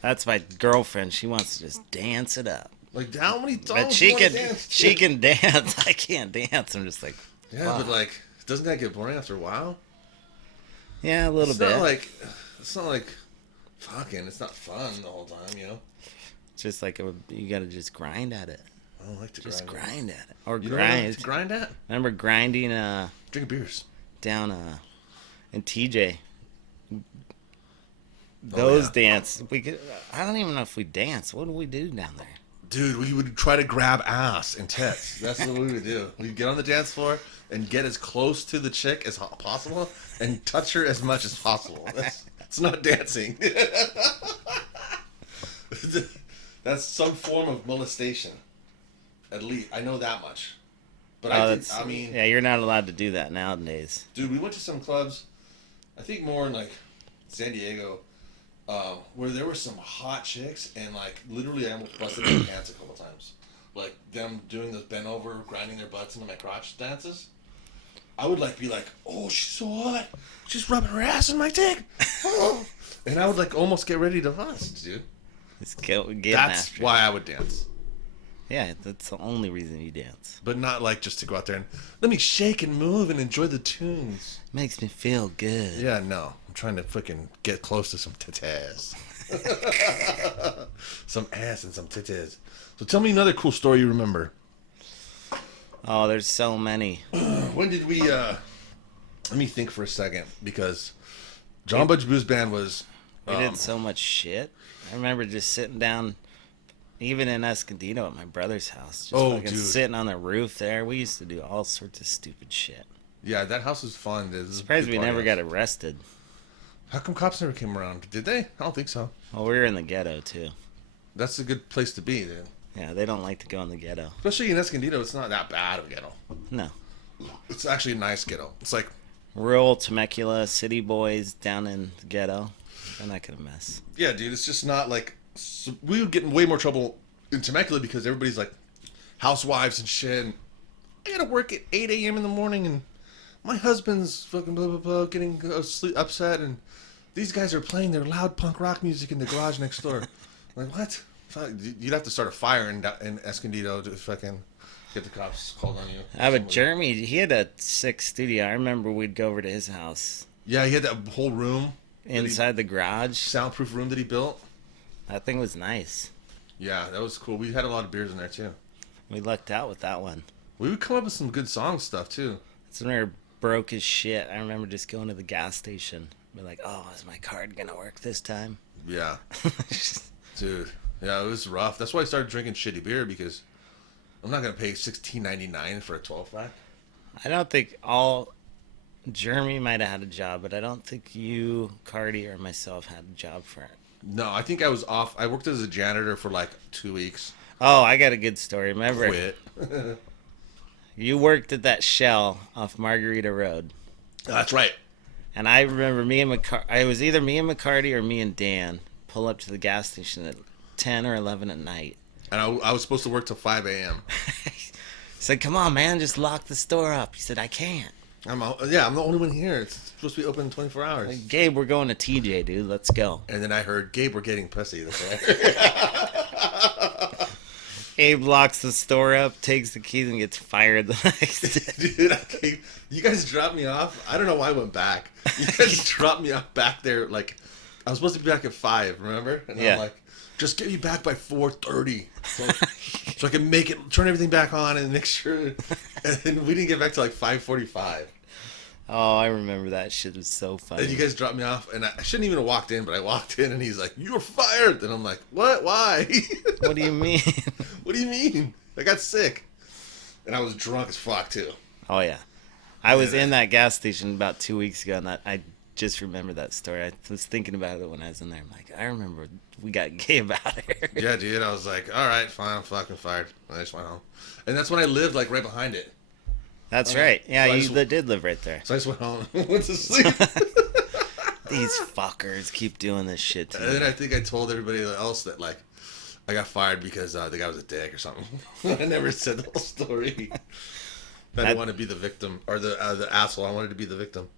That's my girlfriend. She wants to just dance it up. Like how many songs? But she can dance. I can't dance. I'm just like, yeah, wow. But like, doesn't that get boring after a while? Yeah, a little bit. It's not like fucking. It's not fun the whole time, you know. It's just like you got to just grind at it. I don't like to just grind at it. Or you grind. Grind at? Remember grinding? Drink beers. Down in TJ. Those dance. I don't even know if we dance. What do we do down there? Dude, we would try to grab ass and tits. That's what we would do. We'd get on the dance floor and get as close to the chick as possible and touch her as much as possible. It's not dancing. That's some form of molestation. At least I know that much. But yeah, you're not allowed to do that nowadays. Dude, we went to some clubs, I think more in like San Diego, where there were some hot chicks, and like literally I almost busted their pants a couple times. Like them doing this bent over, grinding their butts into my crotch dances. I would like be like, oh, she's so hot. She's rubbing her ass in my dick. Oh. And I would like almost get ready to bust, dude. That's why I would dance. Yeah, that's the only reason you dance. But not like just to go out there and let me shake and move and enjoy the tunes. Makes me feel good. Yeah, no. I'm trying to fucking get close to some titties. Some ass and some titties. So tell me another cool story you remember. Oh, there's so many. When did we, let me think for a second, because John Budge Blues Band was... We did so much shit. I remember just sitting down... Even in Escondido at my brother's house. Just sitting on the roof there. We used to do all sorts of stupid shit. Yeah, that house was fun. Surprised we never got arrested. How come cops never came around? Did they? I don't think so. Well, we were in the ghetto, too. That's a good place to be, dude. Yeah, they don't like to go in the ghetto. Especially in Escondido, it's not that bad of a ghetto. No. It's actually a nice ghetto. It's like... Rural Temecula, city boys down in the ghetto. They're not going to mess. Yeah, dude, it's just not like... So we would get in way more trouble in Temecula because everybody's like housewives and shit. And I gotta work at 8 a.m. in the morning, and my husband's fucking blah, blah, blah, getting upset, and these guys are playing their loud punk rock music in the garage next door. I'm like, what? You'd have to start a fire in Escondido to fucking get the cops called on you. But Jeremy, he had a sick studio. I remember we'd go over to his house. Yeah, he had that whole room. Inside the garage. Soundproof room that he built. That thing was nice. Yeah, that was cool. We had a lot of beers in there, too. We lucked out with that one. We would come up with some good song stuff, too. That's when we were broke as shit. I remember just going to the gas station. Be like, oh, is my card going to work this time? Yeah. Dude. Yeah, it was rough. That's why I started drinking shitty beer, because I'm not going to pay $16.99 for a 12-pack. I don't think Jeremy might have had a job, but I don't think you, Cardi, or myself had a job for it. No, I think I was off. I worked as a janitor for like 2 weeks. Oh, I got a good story. Remember, Quit. you worked at that Shell off Margarita Road. That's right. And I remember it was either me and McCarty or me and Dan pull up to the gas station at 10 or 11 at night. And I was supposed to work till 5 a.m. Said, come on, man, just lock the store up. He said, I can't. I'm the only one here. It's supposed to be open 24 hours. Like, Gabe, we're going to TJ, dude. Let's go. And then I heard, Gabe, we're getting pussy. That's right. Gabe locks the store up, takes the keys, and gets fired the next day. Dude, you guys dropped me off. I don't know why I went back. You guys dropped me off back there. Like, I was supposed to be back at 5, remember? And yeah. I'm like, just get me back by 4:30. So I can turn everything back on and make sure. And then we didn't get back to like 5:45. Oh, I remember that shit was so funny. And you guys dropped me off, and I shouldn't even have walked in, but I walked in, and he's like, "You're fired." And I'm like, "What? Why?" What do you mean? What do you mean? I got sick, and I was drunk as fuck too. Oh yeah, I was in that gas station about 2 weeks ago, and I just remember that story. I was thinking about it when I was in there. I'm like, I remember we got Gabe out of here. Yeah, dude. I was like, all right, fine, I'm fucking fired. And I just went home, and that's when I lived like right behind it. That's right. Yeah, so you did live right there. So I just went home, went to sleep. These fuckers keep doing this shit to me. And then I think I told everybody else that like I got fired because the guy was a dick or something. I never said the whole story. I didn't want to be the victim or the asshole. I wanted to be the victim.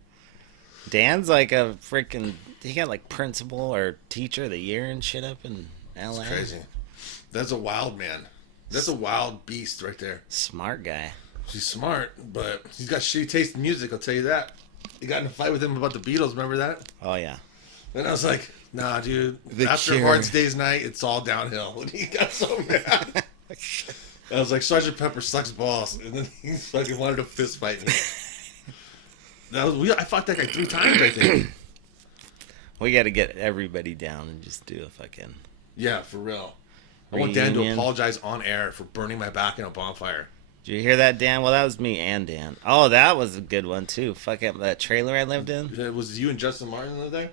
Dan's like a freaking. He got like principal or teacher of the year and shit up in LA. It's crazy. That's a wild man. That's a wild beast right there. Smart guy. She's smart, but he's got shitty taste in music, I'll tell you that. You got in a fight with him about the Beatles, remember that? Oh, yeah. And I was like, nah, dude. The After Cure. Hard Day's Night, it's all downhill. And he got so mad. I was like, Sgt. Pepper sucks balls. And then he fucking wanted to fist fight me. I fought that guy 3 times, I think. We got to get everybody down and just do a fucking... Yeah, for real. I want Dan to Reunion. apologize on air for burning my back in a bonfire. Did you hear that, Dan? Well, that was me and Dan. Oh, that was a good one, too. Fucking that trailer I lived in. Was you and Justin Martin lived there?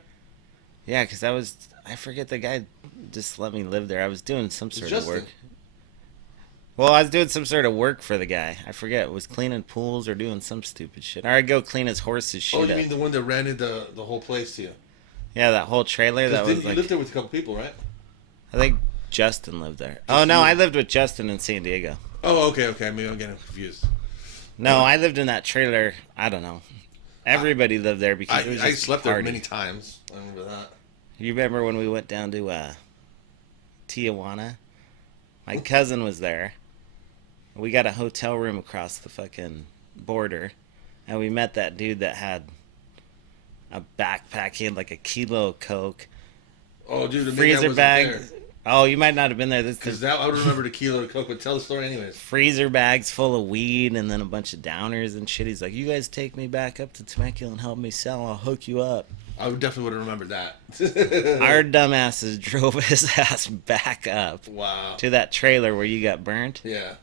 Yeah, because I forget the guy just let me live there. I was doing some sort of Justin? work. Well, I was doing some sort of work for the guy. I forget. It was cleaning pools or doing some stupid shit. Or I'd go clean his horse's shit Oh, you up. mean the one that rented the whole place to you? Yeah, that whole trailer. That was You like... lived there with a couple people, right? I think Justin lived there. Just Oh, no, you? I lived with Justin in San Diego. Oh, okay. Maybe I'm getting confused. No, I lived in that trailer. I don't know. Everybody lived there because it was I just slept party. there many times. I remember that. You remember when we went down to Tijuana? My cousin was there. We got a hotel room across the fucking border, and we met that dude that had a backpack. He had like a kilo of Coke, Oh, dude, maybe I freezer wasn't bag. there. Oh, you might not have been there. Because that I would remember the kilo of Coke, but tell the story anyways. Freezer bags full of weed and then a bunch of downers and shit. He's like, you guys take me back up to Temecula and help me sell. I'll hook you up. I definitely would have remembered that. Our dumbasses drove his ass back up Wow. to that trailer where you got burnt Yeah.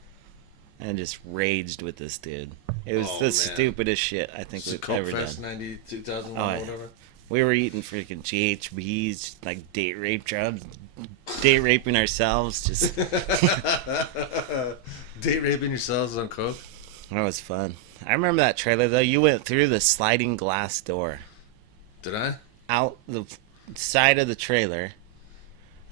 and just raged with this dude. It was Oh, the man. stupidest shit I think It's we've Coke ever Fest done. 90, 2001, Oh, yeah. whatever. We were eating freaking GHBs, like date rape drugs, date raping ourselves. Just Date raping yourselves on Coke? that was fun. I remember that trailer though. You went through the sliding glass door. Did I? Out the side of the trailer,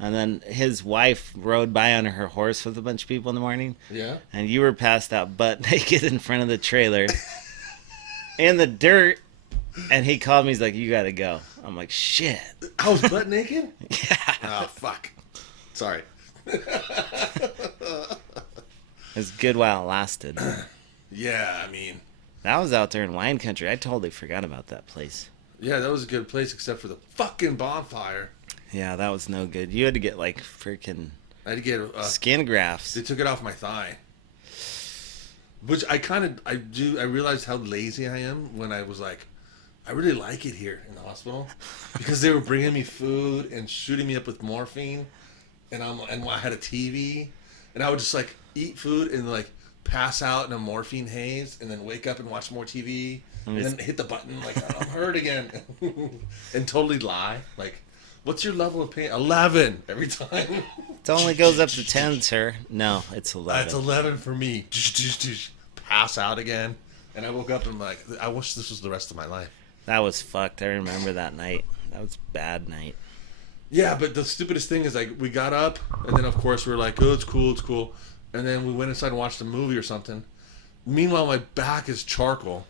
and then his wife rode by on her horse with a bunch of people in the morning, Yeah. and you were passed out butt naked in front of the trailer. in the dirt, and he called me. He's like, "You gotta go." I'm like, "Shit." I was butt naked? Yeah. Oh, fuck. Sorry. It was good while it lasted. Yeah, I mean... That was out there in wine country. I totally forgot about that place. Yeah, that was a good place except for the fucking bonfire. Yeah, that was no good. You had to get like freaking I had to get... skin grafts. They took it off my thigh. Which I realized how lazy I am when I was like, I really like it here in the hospital. Because they were bringing me food and shooting me up with morphine. And I had a TV. And I would just like eat food and like pass out in a morphine haze. And then wake up and watch more TV. And then hit the button like, I'm hurt again. And totally lie. Like, what's your level of pain? 11 every time. It only goes up to 10, sir. No, it's 11. It's 11 for me. Pass out again. And I woke up and I'm like, I wish this was the rest of my life. That was fucked. I remember that night. That was a bad night. Yeah, but the stupidest thing is like we got up and then of course we were like, oh, it's cool. And then we went inside and watched a movie or something. Meanwhile, my back is charcoal.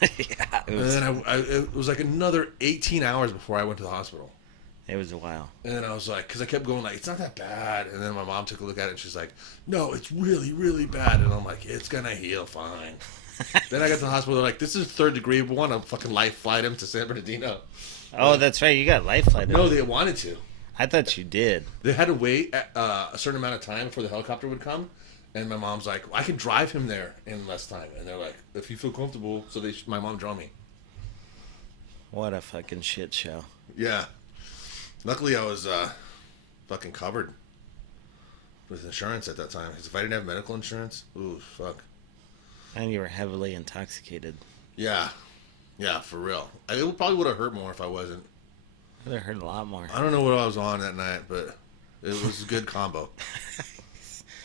Yeah, And then it was like another 18 hours before I went to the hospital. it was a while. And then I was like, because I kept going like, it's not that bad. And then my mom took a look at it and she's like, no, it's really, really bad. And I'm like, it's going to heal fine. Then I got to the hospital. They're like, this is 3rd degree. We want to fucking life flight him to San Bernardino. Oh, that's right. You got life flight. No, they wanted to. I thought you did. They had to wait a certain amount of time before the helicopter would come. And my mom's like, I can drive him there in less time. And they're like, if you feel comfortable. So my mom drove me. What a fucking shit show. Yeah. Luckily, I was fucking covered with insurance at that time. Because if I didn't have medical insurance, ooh, fuck. And you were heavily intoxicated. Yeah. Yeah, for real. It probably would have hurt more if I wasn't. It would have hurt a lot more. I don't know what I was on that night, but it was a good combo.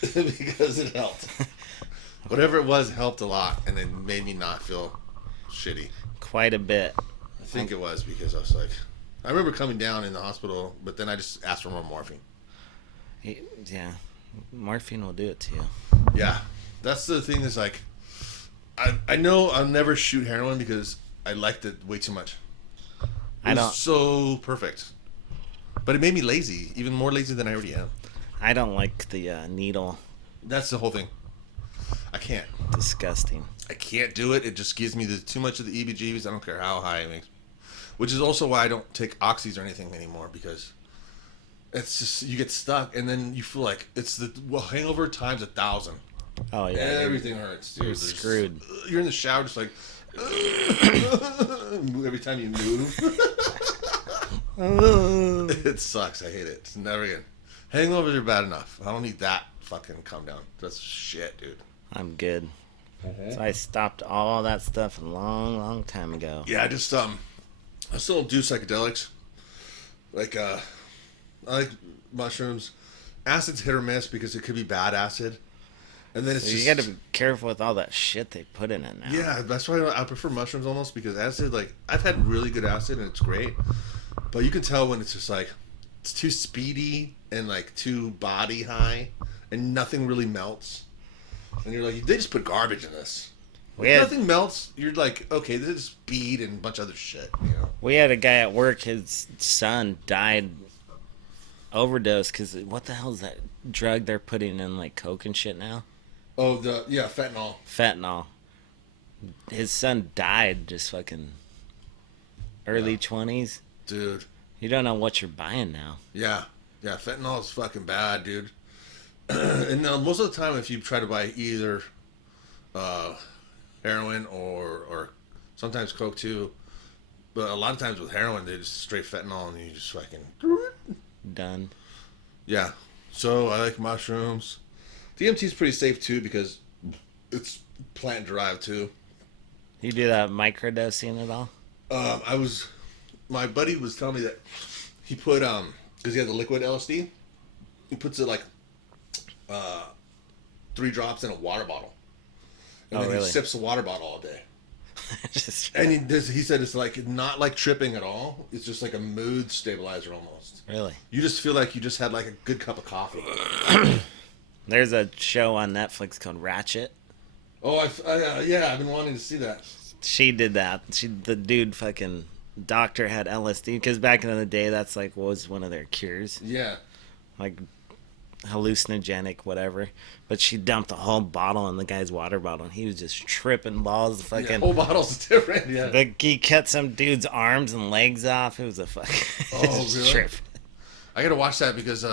Because it helped. Whatever it was helped a lot, and it made me not feel shitty. Quite a bit. I think it was because I was like... I remember coming down in the hospital, but then I just asked for more morphine. Yeah. Morphine will do it to you. Yeah. That's the thing is like... I know I'll never shoot heroin because I liked it way too much. It was so perfect. But it made me lazy, even more lazy than I already am. I don't like the needle. That's the whole thing. I can't. Disgusting. I can't do it. It just gives me too much of the EBGBs. I don't care how high it makes. Which is also why I don't take oxys or anything anymore because it's just you get stuck and then you feel like it's the hangover times 1,000. Oh yeah. Everything hurts. Dude. You're screwed. You're in the shower just like every time you move. It sucks. I hate it. It's never good. Hangovers are bad enough. I don't need that fucking come down. That's shit, dude. I'm good. So I stopped all that stuff a long time ago. Yeah, I still do psychedelics. Like I like mushrooms. Acid's hit or miss because it could be bad acid. And then it's So just... you got to be careful with all that shit they put in it now. Yeah, that's why I prefer mushrooms almost because acid, like, I've had really good acid and it's great. But you can tell when it's just like, it's too speedy and like too body high and nothing really melts. And you're like, they just put garbage in this. If nothing melts, you're like, okay, this is speed and a bunch of other shit, you know? We had a guy at work, his son died overdose because what the hell is that drug they're putting in like coke and shit now? Oh, fentanyl. Fentanyl. His son died just fucking early 20s. Dude. You don't know what you're buying now. Yeah. Yeah, fentanyl is fucking bad, dude. And most of the time, if you try to buy either heroin or sometimes coke too, but a lot of times with heroin, they just straight fentanyl and you just fucking... Done. Yeah. So I like mushrooms. DMT is pretty safe too because it's plant derived too. You do that microdosing at all? My buddy was telling me that he put because he had the liquid LSD, he puts it like 3 drops in a water bottle, and then he sips the water bottle all day. And he said it's like not like tripping at all. It's just like a mood stabilizer almost. Really? You just feel like you just had like a good cup of coffee. There's a show on Netflix called Ratchet. Oh, yeah, I've been wanting to see that. She did that. The dude fucking doctor had LSD because back in the day, that's like was one of their cures, Yeah. like hallucinogenic, whatever. But she dumped a whole bottle in the guy's water bottle, and he was just tripping balls. Yeah, Fucking, whole bottle's different. Yeah. he cut some dude's arms and legs off. It was a fucking Oh, really? trip. I gotta watch that because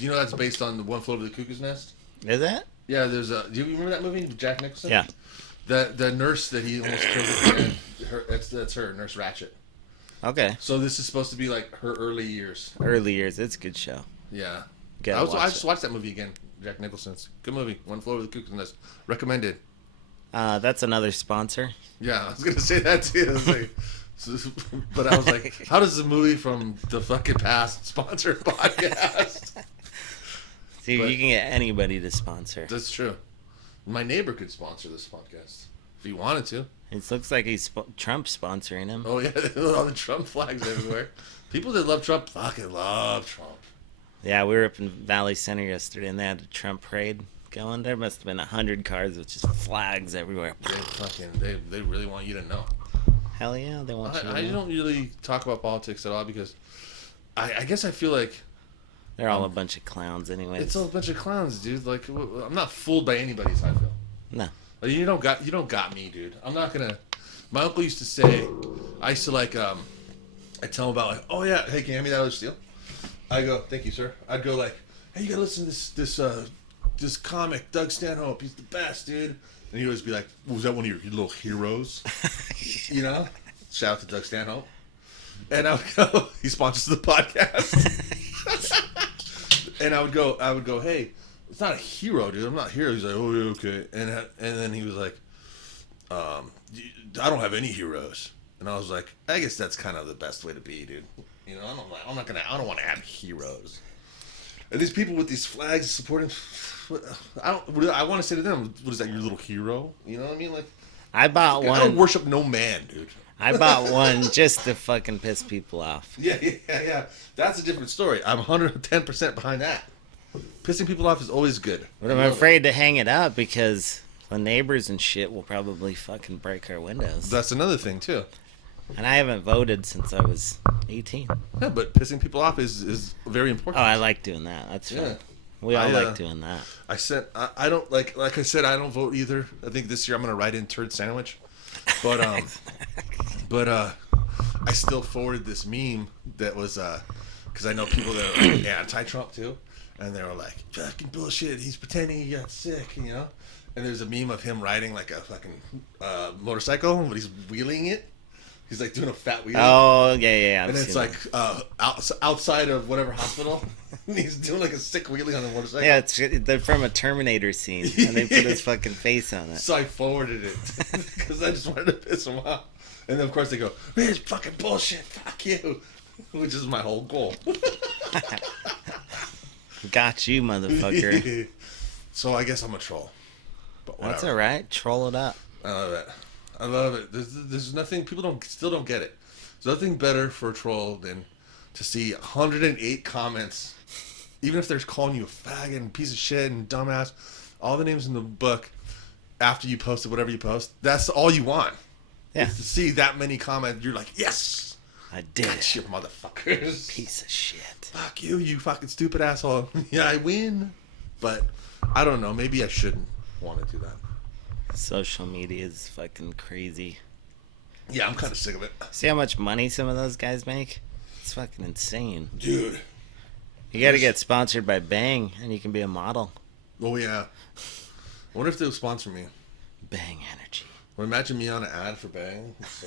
you know that's based on the One Flew Over the Cuckoo's Nest. Is that? Yeah, there's a. Do you remember that movie with Jack Nicholson? Yeah. The nurse that he almost killed at the end, that's her, Nurse Ratched. Okay. So this is supposed to be like her early years. Early years. It's a good show. Yeah. Gotta I watch just it. watched that movie again. Jack Nicholson's good movie. One Flew Over the Cuckoo's Nest. Recommended. That's another sponsor. Yeah, I was gonna say that too. I was like, but I was like, how does the movie from the fucking past sponsor a podcast? See, But- you can get anybody to sponsor. That's true. My neighbor could sponsor this podcast if he wanted to. It looks like he's Trump sponsoring him. Oh yeah, all the Trump flags everywhere. People that love Trump fucking love Trump. Yeah, we were up in Valley Center yesterday, and they had a Trump parade going. There must have been 100 cars with just flags everywhere. They really want you to know. Hell yeah, they want you to I know. don't really talk about politics at all because I guess I feel like They're all a bunch of clowns anyways. it's all a bunch of clowns, dude. Like I'm not fooled by anybody's how I feel. No. Like, you don't got me, dude. I'm not gonna. My uncle used to say, I used to like I tell him about like, oh yeah, hey, can you hand me that other steel? I go, thank you, sir. I'd go like, hey, you gotta listen to this comic, Doug Stanhope. He's the best, dude. And he'd always be like, was that one of your little heroes? You know? Shout out to Doug Stanhope. And I would go, he sponsors the podcast. And I would go, hey, it's not a hero, dude. I'm not a hero. He's like, oh, yeah, okay. And then he was like, I don't have any heroes. And I was like, I guess that's kind of the best way to be, dude. You know, I don't want to have heroes. And these people with these flags supporting, I want to say to them, what is that, your little hero? You know what I mean? Like, I bought I don't one. worship no man, dude. I bought one just to fucking piss people off. Yeah. That's a different story. I'm 110% behind that. Pissing people off is always good. But I'm afraid to hang it up because the neighbors and shit will probably fucking break our windows. That's another thing, too. And I haven't voted since I was 18. Yeah, but pissing people off is very Oh, important. I like doing that. That's fun. Yeah. We all I, like doing that. I don't like I said, I don't vote either. I think this year I'm gonna write in turd sandwich, but I still forwarded this meme that was because I know people that are anti-Trump too, and they were like, fucking bullshit. He's pretending he got sick, you know. And there's a meme of him riding like a fucking motorcycle, but he's wheeling it. He's like doing a fat wheel. Oh, yeah. I've And it's seen like outside of whatever hospital. And he's doing like a sick wheelie on the motorcycle. that. Yeah, they're from a Terminator scene, and they put his fucking face on it. So I forwarded it because I just wanted to piss him off. And then of course they go, man, it's fucking bullshit. Fuck you. Which is my whole goal. Got you, motherfucker. So I guess I'm a troll. But whatever. That's all right. Troll it up. I love it. There's nothing, people still don't get it. There's nothing better for a troll than to see 108 comments, even if they're calling you a faggot and piece of shit and dumbass, all the names in the book after you posted whatever you post. That's all you want. Yeah. Is to see that many comments. You're like, yes, I did gotcha, it. motherfuckers. Piece of shit. Fuck you, you fucking stupid asshole. Yeah, I win. But I don't know. Maybe I shouldn't want to do that. Social media is fucking crazy. Yeah, I'm kind of sick of it. See how much money some of those guys make? It's fucking insane. Dude. You gotta get sponsored by Bang, and you can be a model. Oh, yeah. I wonder if they'll sponsor me. Bang Energy. Well, imagine me on an ad for Bang. It's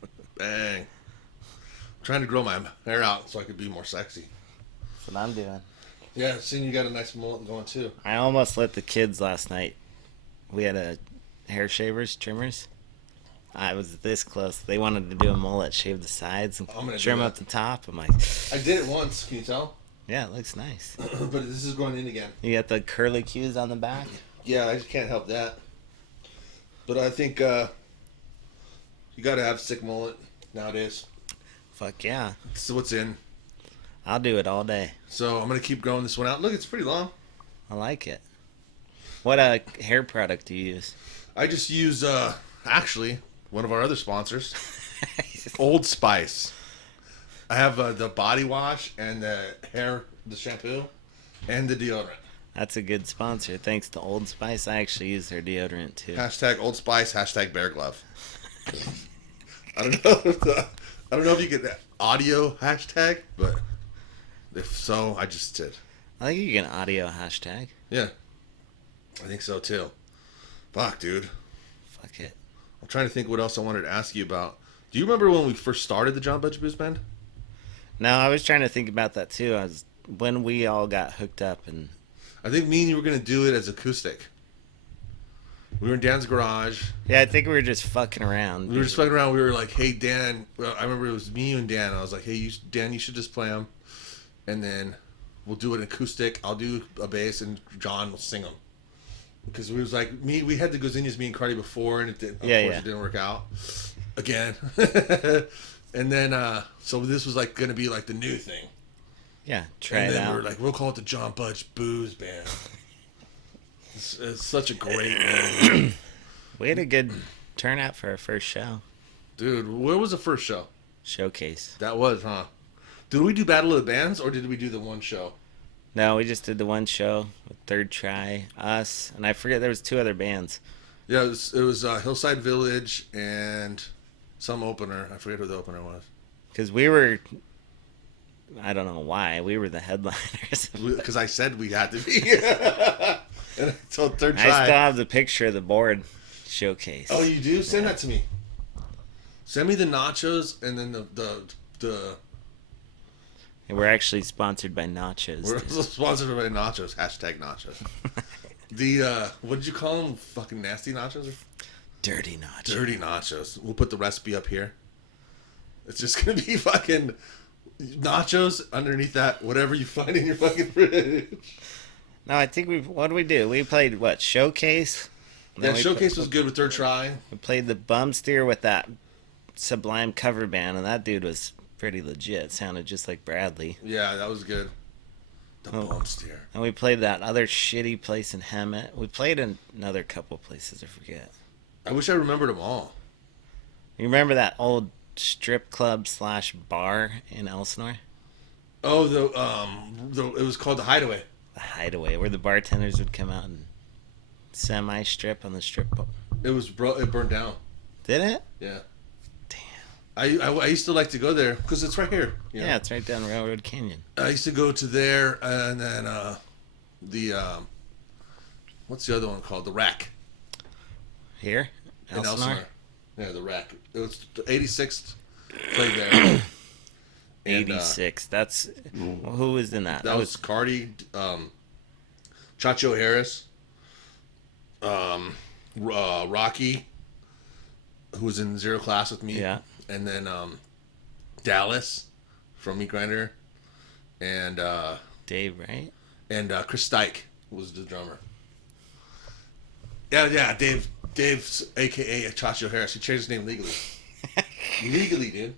like, Bang. I'm trying to grow my hair out so I could be more sexy. That's what I'm doing. Yeah, seeing you got a nice mullet going too. I almost let the kids last night. We had a hair shavers, trimmers. I was this close. They wanted to do a mullet, shave the sides, and I'm gonna trim do up that. the top. I'm like, I did it once, can you tell? yeah, it looks nice. But this is going in again. You got the curly cues on the back. Yeah, I just can't help that. But I think you got to have a sick mullet nowadays. Fuck yeah. So what's in? I'll do it all day. So I'm going to keep growing this one out. Look, it's pretty long. I like it. What hair product do you use? I just use, actually, one of our other sponsors, Old Spice. I have the body wash and the shampoo, and the deodorant. That's a good sponsor. Thanks to Old Spice. I actually use their deodorant too. Hashtag Old Spice. Hashtag Bear Glove. I don't know if you get that audio hashtag, but if so, I just did. I think you can audio hashtag. Yeah, I think so too. Fuck, dude. Fuck it. I'm trying to think what else I wanted to ask you about. Do you remember when we first started the John Budge Booze Band? No, I was trying to think about that too. When we all got hooked up, and I think me and you were going to do it as acoustic. We were in Dan's garage. yeah, I think we were just fucking around. We were just fucking around. We were like, hey, Dan. Well, I remember it was me and Dan. I was like, hey, Dan, you should just play them. And then we'll do an acoustic. I'll do a bass, and John will sing them. Because we was like, we had the Gozinias, me and Cardi before, and it didn't work out. Again. And then, so this was like going to be like the new thing. Yeah, try and it then out. we were like, we'll call it the John Budge Booze Band. It's such a great name. We had a good turnout for our first show. Dude, where was the first show? Showcase. That was, huh? Did we do Battle of the Bands, or did we do the one show? No, we just did the one show with Third Try, us, and I forget there was 2 other bands. Yeah, it was Hillside Village and some opener. I forget who the opener was. Because we were, I don't know why, we were the headliners. Because I said we had to be. And I told Third I Try. still have the picture of the board showcase. Oh, you do? Send that to me. Send me the nachos and then the And we're actually sponsored by Nachos. We're sponsored by Nachos. Hashtag Nachos. What did you call them? Fucking nasty nachos? Dirty Nachos. Dirty nachos. We'll put the recipe up here. It's just gonna be fucking nachos underneath that, whatever you find in your fucking fridge. No, I think what did we do? We played, Showcase? Yeah, Showcase was good with Third Try. We played the Bum Steer with that Sublime cover band, and that dude was pretty legit. Sounded just like Bradley. Yeah, that was good. The Bum Steer. And we played that other shitty place in Hemet. We played in another couple places, I forget. I wish I remembered them all. You remember that old strip club / bar in Elsinore? Oh, it was called the Hideaway. The Hideaway, where the bartenders would come out and semi-strip on the strip bar. It burned down. Did it? Yeah. Damn. I used to like to go there because it's right here. You know? Yeah, it's right down Railroad Canyon. I used to go to there, and then what's the other one called? The Rack. Here? In Elsinore? Elsinore. Yeah, the Rack. It was the 86th. Played there. 86. That's who was in that? That was Cardi, Chacho Harris, Rocky, who was in Zero Class with me. Yeah. And then Dallas from Meat Grinder, and Dave, right? And Chris Dyke was the drummer. Yeah, Dave's AKA Chacho Harris. He changed his name legally. Legally, dude.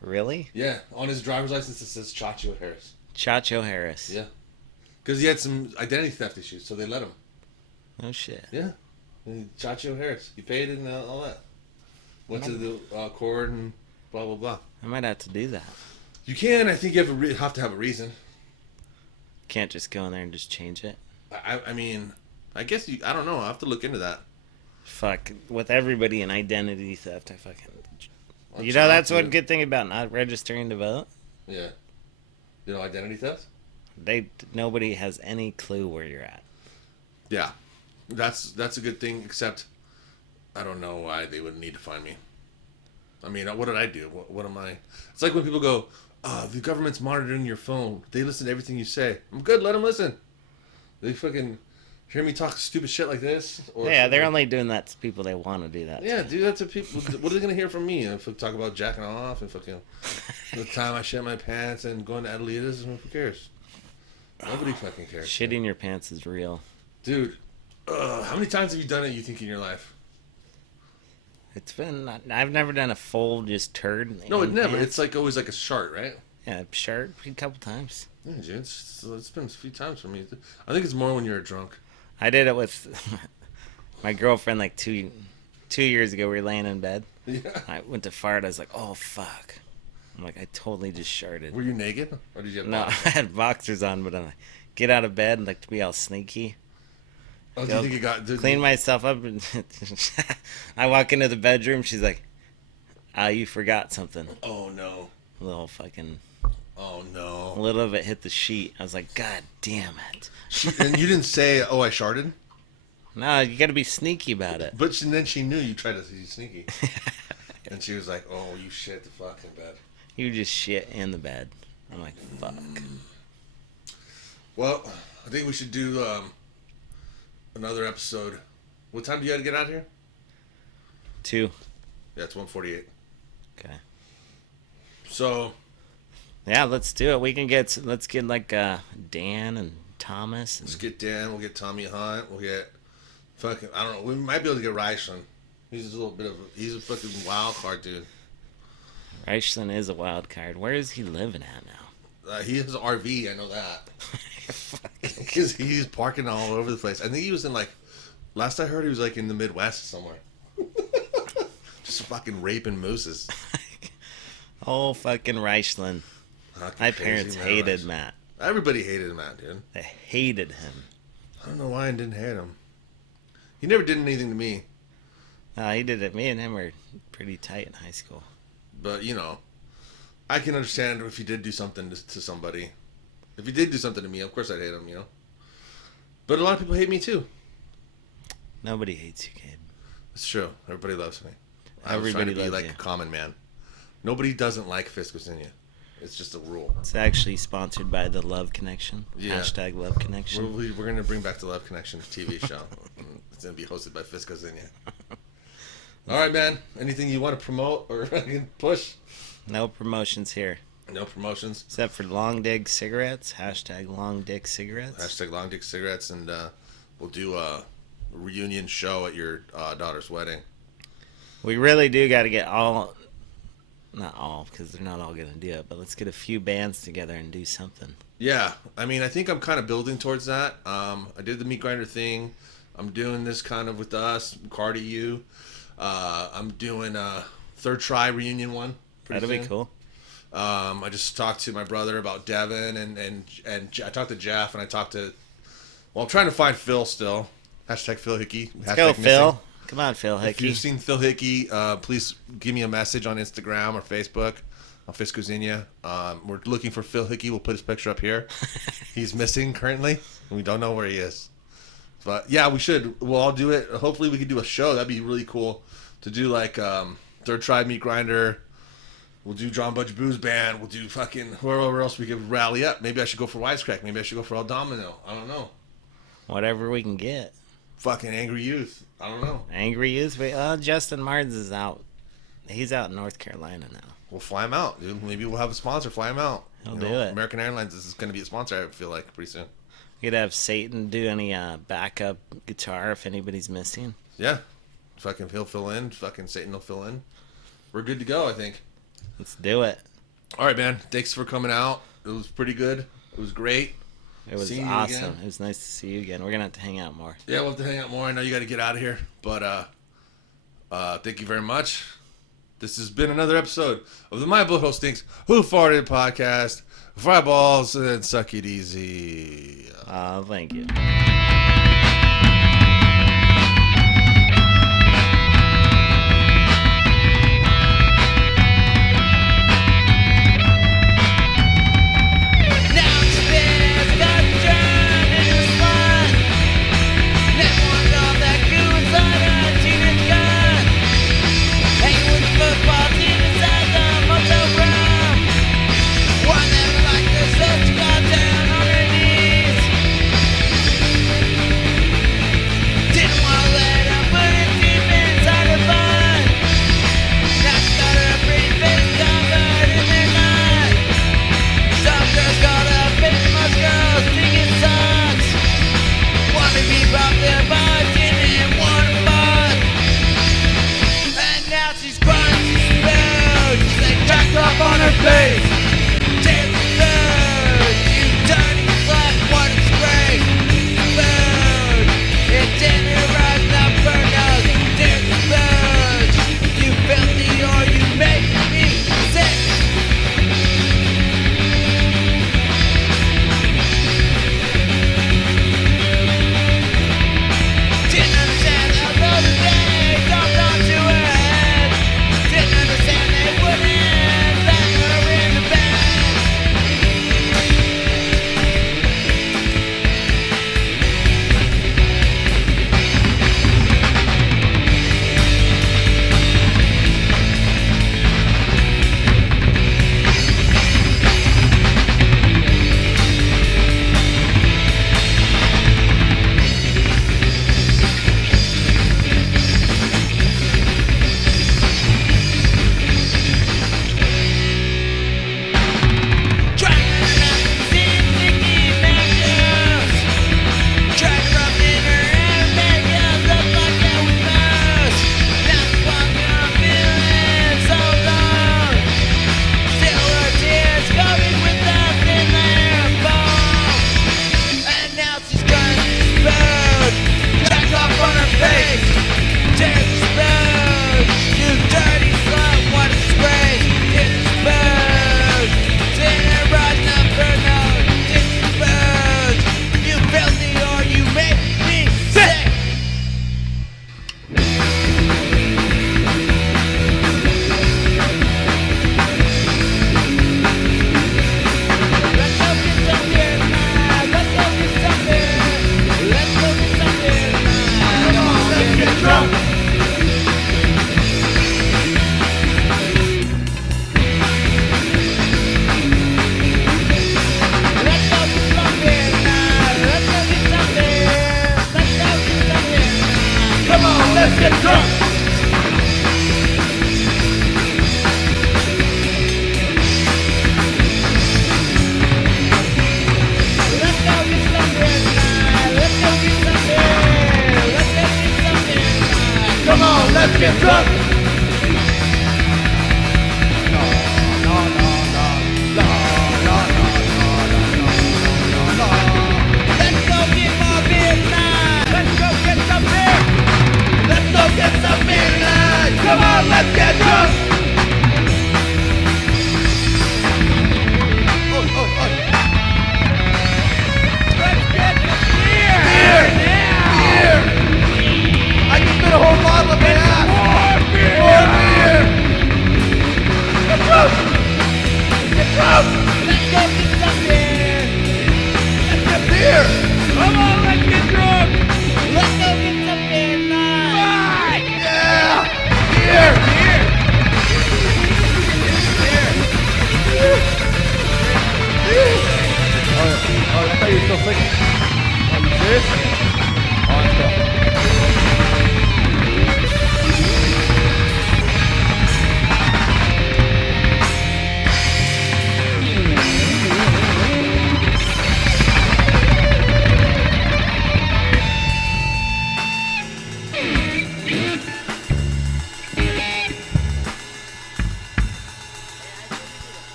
Really? Yeah, on his driver's license it says Chacho Harris. Chacho Harris. Yeah. Because he had some identity theft issues, so they let him. Oh, shit. Yeah. Chacho Harris. He paid it and all that. Went to the court and blah, blah, blah. I might have to do that. You can. I think you have to have a reason. Can't just go in there and just change it. I mean, I guess you... I don't know. I'll have to look into that. Fuck. With everybody in identity theft, I fucking... You know, that's one good thing about not registering to vote. Yeah. You know, identity theft? Nobody has any clue where you're at. Yeah. That's a good thing, except I don't know why they would need to find me. I mean, what did I do? What am I... It's like when people go, the government's monitoring your phone. They listen to everything you say. I'm good, let them listen. They fucking hear me talk stupid shit like this. Or yeah, they're only doing that to people they want to do that. Yeah, do that to people. What are they going to hear from me? If I talk about jacking off and fucking the time I shit my pants and going to Adelita's, who cares? Nobody fucking cares. Shitting your pants is real. Dude, how many times have you done it, you think, in your life? It's been... I've never done a full just turd. No, it never. It's like always like a shart, right? Yeah, shirt a couple times. Yeah, dude, it's been a few times for me. I think it's more when you're drunk. I did it with my girlfriend like 2 2 years ago, we were laying in bed. Yeah. I went to fart. I was like, oh, fuck. I'm like, I totally just sharted. Were you naked? Or did you have No, I had boxers on, but I'm like, get out of bed and like to be all sneaky. Oh, do you think you got... Clean myself up. And I walk into the bedroom. She's like, you forgot something. Oh, no. A little fucking... Oh, A no. little of it hit the sheet. I was like, God damn it. And you didn't say, oh, I sharted? No, you got to be sneaky about it. But then she knew you tried to be sneaky. And she was like, oh, you shit the fuck in bed. You just shit in the bed. I'm like, fuck. Well, I think we should do another episode. What time do you got to get out of here? 2. Yeah, it's 1:48. Okay. So... Yeah, let's do it. We can let's get like Dan and Thomas. And... Let's get Dan. We'll get Tommy Hunt. We'll get fucking... I don't know. We might be able to get Reichland. He's a little bit of... He's a fucking wild card, dude. Reichland is a wild card. Where is he living at now? He has an RV. I know that. Because he's parking all over the place. I think he was in like... Last I heard, he was like in the Midwest somewhere. Just fucking raping mooses. Oh, fucking Reichland. My parents hated Matt. Everybody hated Matt, dude. They hated him. I don't know why I didn't hate him. He never did anything to me. He did it. Me and him were pretty tight in high school. But, you know, I can understand if he did do something to somebody. If he did do something to me, of course I'd hate him, you know. But a lot of people hate me, too. Nobody hates you, kid. It's true. Everybody loves me. Everybody I was trying to be loves like you. a common man. Nobody doesn't like Fiscozinia. It's just a rule. It's actually sponsored by the Love Connection. Yeah. Hashtag Love Connection. We're going to bring back the Love Connection TV show. It's going to be hosted by Fiscozinia. All right, man. Anything you want to promote or push? No promotions here. No promotions. Except for Long Dick Cigarettes. Hashtag Long Dick Cigarettes. Hashtag Long Dick Cigarettes. And we'll do a reunion show at your daughter's wedding. We really do got to get all... Not all, because they're not all going to do it, but let's get a few bands together and do something. Yeah, I mean, I think I'm kind of building towards that. I did the Meat Grinder thing. I'm doing this kind of with us, Cardi U. I'm doing a Third Try reunion one. That'll be cool. I just talked to my brother about Devin, and I talked to Jeff, and I talked to... Well, I'm trying to find Phil still. Hashtag Phil Hickey. Let's go, Phil. Come on, Phil Hickey. If you've seen Phil Hickey, please give me a message on Instagram or Facebook on Fiscozinia. We're looking for Phil Hickey. We'll put his picture up here. He's missing currently, and we don't know where he is. But yeah, we should. We'll all do it. Hopefully, we could do a show. That'd be really cool to do, like Third Tribe Meat Grinder. We'll do John Budge Booze Band. We'll do fucking wherever else we could rally up. Maybe I should go for Wisecrack. Maybe I should go for El Domino. I don't know. Whatever we can get. Fucking Angry Youth. I don't know. Angry Youth. Justin Martins is out. He's out in North Carolina now. We'll fly him out, dude. Maybe we'll have a sponsor. Fly him out. He'll do it. American Airlines is going to be a sponsor, I feel like, pretty soon. You could have Satan do any backup guitar if anybody's missing. Yeah. Fucking he'll fill in. Fucking Satan will fill in. We're good to go, I think. Let's do it. All right, man. Thanks for coming out. It was pretty good. It was great. It was Seeing you awesome. again. It was nice to see you again. We're going to have to hang out more. Yeah, we'll have to hang out more. I know you got to get out of here. But thank you very much. This has been another episode of the My Butthole Stinks Who Farted podcast. Fry balls and suck it easy. Thank you.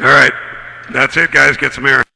All right. That's it, guys. Get some air.